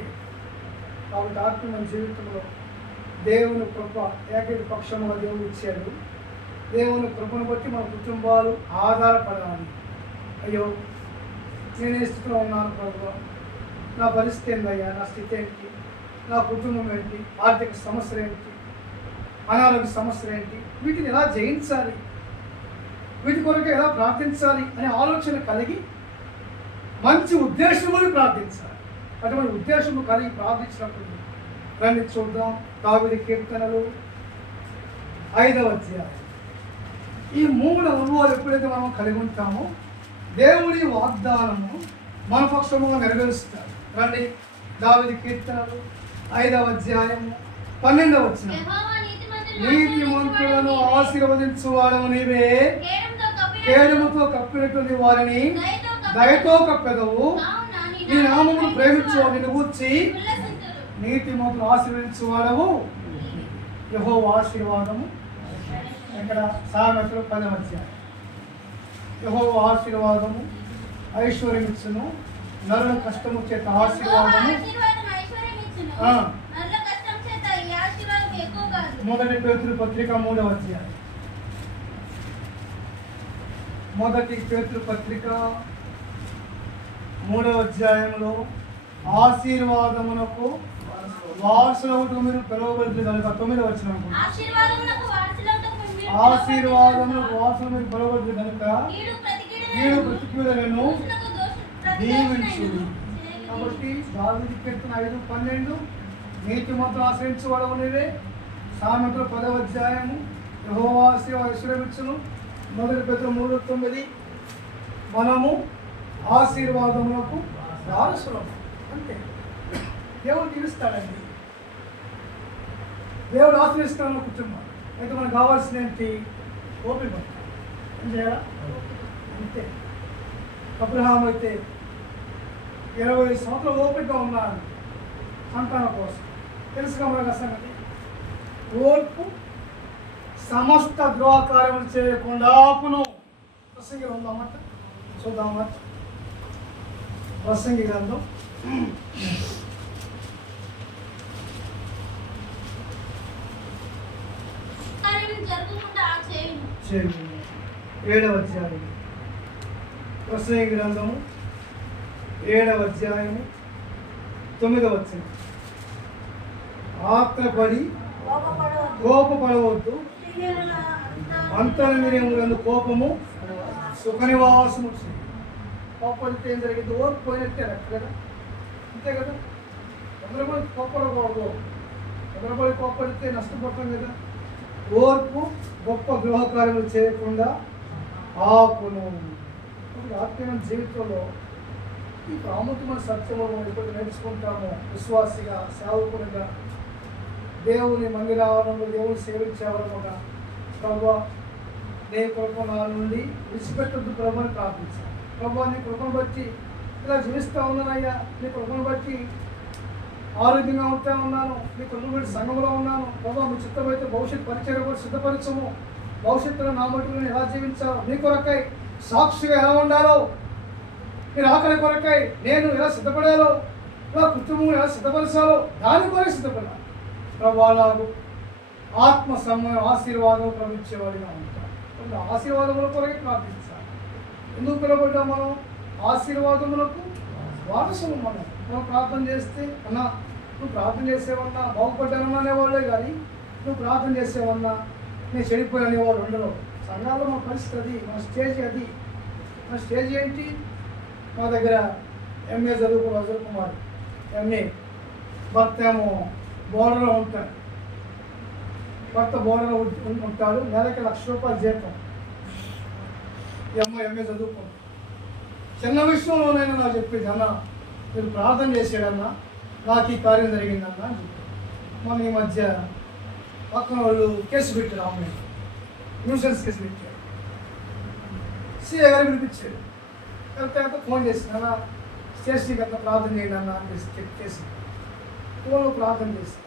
కాబట్టి ఆత్మ జీవితంలో దేవుని కృప ఏకైక పక్షముగా దేవుడు ఇచ్చాడు. దేవుని కృపను బట్టి మన కుటుంబాలు ఆధారపడాలి. అయ్యో నేను ఏ స్థితిలో ఉన్నాను ప్రభు, నా పరిస్థితి ఏందయ్యా, నా స్థితి ఏంటి, నా కుటుంబం ఏంటి, ఆర్థిక సమస్యలు ఏంటి, అనారోగ్య సమస్యలు ఏంటి, వీటిని ఎలా జయించాలి, వీటి కొరకు ఎలా ప్రార్థించాలి అనే ఆలోచన కలిగి మంచి ఉద్దేశములు ప్రార్థించాలి. అటువంటి ఉద్దేశము కలిగి ప్రార్థించినప్పుడు రండి చూద్దాం. దావీదు కీర్తనలు 5వ అధ్యాయం. ఈ 3 అనుభవాలు ఎప్పుడైతే మనం కలిగి ఉంటామో దేవుడి వాగ్దానము మన పక్షముగా నెరవేరుస్తారు. రండి దావీదు కీర్తనలు 5వ అధ్యాయము 12వ వచనం. నీతిమంతులను ఆశీర్వదించువాడవు నీవే, కేడముతో కప్పినటువంటి వారిని దయతో కప్పెదవు. నీ నామమును ప్రేమించువాడు నిన్ను గూర్చి నీతిమంతులు ఆశీర్వదించువాడవు. యెహోవా ఆశీర్వాదము. ఇక్కడ సామెతలు 10వ అధ్యాయం. యెహోవా ఆశీర్వాదము ఐశ్వర్యం ఇచ్చును, నరుల కష్టము చేత ఆశీర్వాదము. మొదటి పేతురు పత్రిక 3వ అధ్యాయం. మొదటి పేతురు పత్రిక 3వ అధ్యాయంలో ఆశీర్వాదమునకు వారసులవుటకు మీరు పిలువబడింది కనుక 9వ వచనం. ఆశీర్వాదమునకు వారసులు మీరు పిలువబడింది కనుక కీడు ప్రతికూలను దీవించుడు. కాబట్టి దావీదు కీర్తన 5:12 నీతిమంతులు ఆశ్రయించువాడవు నీవే. సామెతలు 10వ అధ్యాయము యెహోవా ఆశీర్వదించును. మొదటి పేతురు 3:9 మనము ఆశీర్వాదములకు వారసులము. అంతే. దేవుడు దీవిస్తాడండి, దేవుడు ఆశీర్వదిస్తాడని కుటుంబం. అయితే మనకు కావాల్సిన ఏంటి? ఓపిక. ఏం చేయాలా? అంతే. అబ్రహాం అయితే 20 సంవత్సరాలు ఓపికగా ఉన్నారు సంతానం కోసం. తెలుసుగా మనకు సంగతి. ఓర్పు సమస్త ద్రోహకార్యములు చేయకుండా ఆపును. ప్రసంగి ఉందామట చూద్దామట. ప్రసంగి గ్రంథం 7వ అధ్యాయం. ప్రసంగి గ్రంథము 7వ అధ్యాయము 9వ వచనం. ఆత్రపడి కోపపడవద్దు, అంతర్నిర్యములందు కోపము సుఖనివాసము. కోపడితే ఏం జరిగింది? ఓర్పు పోయినట్టే కదా, అంతే కదా. అందరూ కూడా కోపడకూడదు. ఎగరబడి కోప్పడితే నష్టపోతాం కదా. ఓర్పు గొప్ప గృహకార్యములు చేయకుండా ఆపును. ఆత్మీయ జీవితంలో ఈ ప్రాముఖ్యమైన సత్యము మనం ఎప్పుడు నేర్చుకుంటామో, విశ్వాసిగా, సేవకునిగా, దేవుని మందిరావరణంలో దేవుని సేవించేవారముగా, ప్రభువా నీ కృప నా నుండి విడిచిపెట్టద్దు ప్రభు అని ప్రార్థించాను. ప్రభు నీ కృపను బట్టి ఇలా జీవిస్తూ ఉన్నానయ్యా, నీ కృపను బట్టి ఆరోగ్యంగా ఉంటా ఉన్నాను, నీ కృపను బట్టి సంఘంలో ఉన్నాను. ప్రభు మీ చిత్తమైతే భవిష్యత్ పరిచయం కూడా సిద్ధపరచము. భవిష్యత్తులో నా మట్టుకుని ఎలా జీవించాలో, నీ కొరకై సాక్షిగా ఎలా ఉండాలో, మీరు ఆకలి కొరకై నేను ఎలా సిద్ధపడాలో, ఇలా కుటుంబం ఎలా సిద్ధపరచాలో దాని కొరకు సిద్ధపడాలి. ప్రభు నాకు ఆత్మ ఆశీర్వాదం ప్రవహించేవాడిగా ఉంటాం. ఆశీర్వాదముల కొరకే ప్రార్థించాలి. ఎందుకు పిలవబడ్డాం మనం? ఆశీర్వాదములకు వారసులు మనం ప్రార్థన చేస్తే అన్నా నువ్వు ప్రార్థన చేసేవన్నా బాగుపడ్డానన్నా అనేవాళ్ళే కానీ నువ్వు ప్రార్థన చేసేవన్నా నేను చెడిపోయి అనేవాళ్ళు ఉండరు. సంఘాల్లో మా పరిస్థితి అది, మా స్టేజ్ అది. మా స్టేజ్ ఏంటి? మా దగ్గర ఎంఏ చదువుకున్న అజర్ కుమార్ ఎంఏ భర్త ఏమో బోర్డర్లో ఉంటాడు. భర్త బోర్డర్లో ఉంటాడు. నెలకి ₹1,00,000 జీతం. ఎంఏ చదువుకుంటాడు. చిన్న విషయంలోనైనా నాకు చెప్పేది, అన్న మీరు ప్రార్థన చేసాడన్నా నాకు ఈ కార్యం జరిగిందన్న అని చెప్పి. మన ఈ మధ్య పక్కన వాళ్ళు కేసు పెట్టారు, అమ్మాయి న్యూసెన్స్ కేసు పెట్టారు. సిఐ గారు పిలిపించాడు. తర్వాత ఫోన్ చేసింది, అన్న స్టేషన్కి అంతా ప్రార్థన చేయండి అన్న అని చేసి ఫోన్లో ప్రార్థన చేసి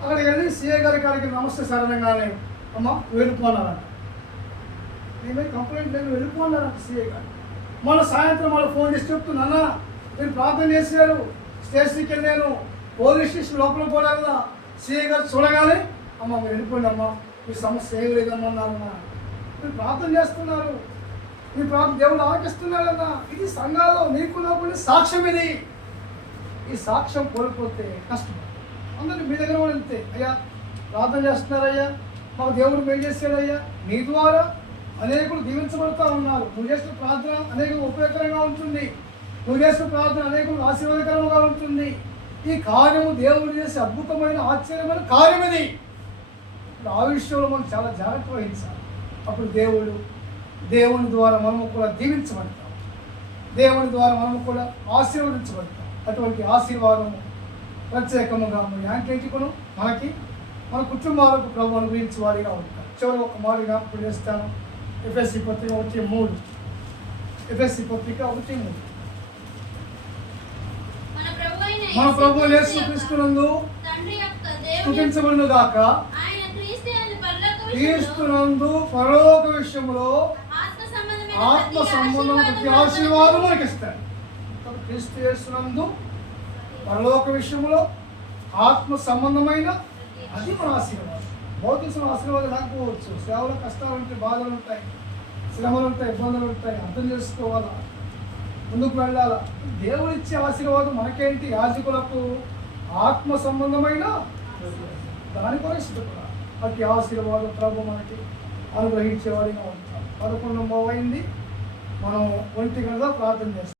అక్కడికి వెళ్ళి సిఐ గారి కాడికి నమస్తే సరణంగానే అమ్మ వెళ్ళిపోన్నారంట. నేనే కంప్లైంట్ లేదు, వెళ్ళిపోన్నారంట సిఐ గారు. మన సాయంత్రం మళ్ళీ ఫోన్ చేసి చెప్తున్నా, అన్న మీరు ప్రార్థన చేశారు, స్టేషన్కి వెళ్ళాను, పోలీస్ స్టేషన్ లోపల పోలేదా, సిఐ గారు చూడగానే అమ్మ మీరు వెళ్ళిపోండి అమ్మ, మీ సమస్య ఏం లేదమ్మన్నారన్న. మీరు ప్రార్థన చేస్తున్నారు, మీ ప్రార్థన దేవుడు ఆలకిస్తున్నాడన్న. ఇది సంఘాల్లో నీకు నాకు సాక్ష్యం. ఇది ఈ సాక్ష్యం కోల్పోతే కష్టం. అందరూ మీ దగ్గర కూడా వెళ్తే అయ్యా ప్రార్థన చేస్తున్నారయ్యా, మాకు దేవుడు మేలు చేశాడయ్యా, మీ ద్వారా అనేకులు దీవించబడుతూ ఉన్నారు. నువ్వు చేసిన ప్రార్థన అనేకులు ఉపయోగకరంగా ఉంటుంది, నువ్వు చేసిన ప్రార్థన అనేకులు ఆశీర్వాదకరంగా ఉంటుంది. ఈ కార్యము దేవుడు చేసే అద్భుతమైన ఆశ్చర్యమైన కార్యం ఇది. ఆ విషయంలో మనం చాలా జాగ్రత్త వహించాలి. అప్పుడు దేవుని ద్వారా మనము కూడా దీవించబడతాం, దేవుని ద్వారా మనము కూడా ఆశీర్వదించబడతాం. అటువంటి ఆశీర్వాదము ప్రత్యేకముగా మన యాంకేటికును మనకి మన కుటుంబాలకు ప్రభు అనుభవించే వారిగా ఉంటారు. చివరి ఒక మాట జ్ఞాపకం చేస్తాను. ఎఫ్ఎస్సి పత్రిక 1:3. ఎఫ్ఎస్సి పత్రిక 1:3. మన ప్రభు యేసుక్రీస్తునందు స్తుతించబడును గాక, క్రీస్తునందు పరలోక విషయంలో ఆత్మ సంబంధం ప్రతి ఆశీర్వాదం మనకి ఇస్తాడు. క్రీస్తు యేసునందు పరలోక విషయంలో ఆత్మ సంబంధమైన అది మన ఆశీర్వాదం. భౌతిక ఆశీర్వాదం లేకపోవచ్చు. సేవలో కష్టాలు ఉంటాయి, బాధలు ఉంటాయి, శ్రమలు ఉంటాయి, ఇబ్బందులు ఉంటాయి. అర్థం చేసుకోవాలా, ముందుకు వెళ్ళాలా. దేవుడిచ్చే ఆశీర్వాదం మనకేంటి? యాజకులకు ఆత్మ సంబంధమైన దాని కొరకు సిద్ధపడాలి. అతి ఆశీర్వాదం ప్రభు మనకి అనుగ్రహించేవాడిగా ఉంటాం. 11వ అయింది. మనం 1 గంటల ప్రార్థన చేస్తాం.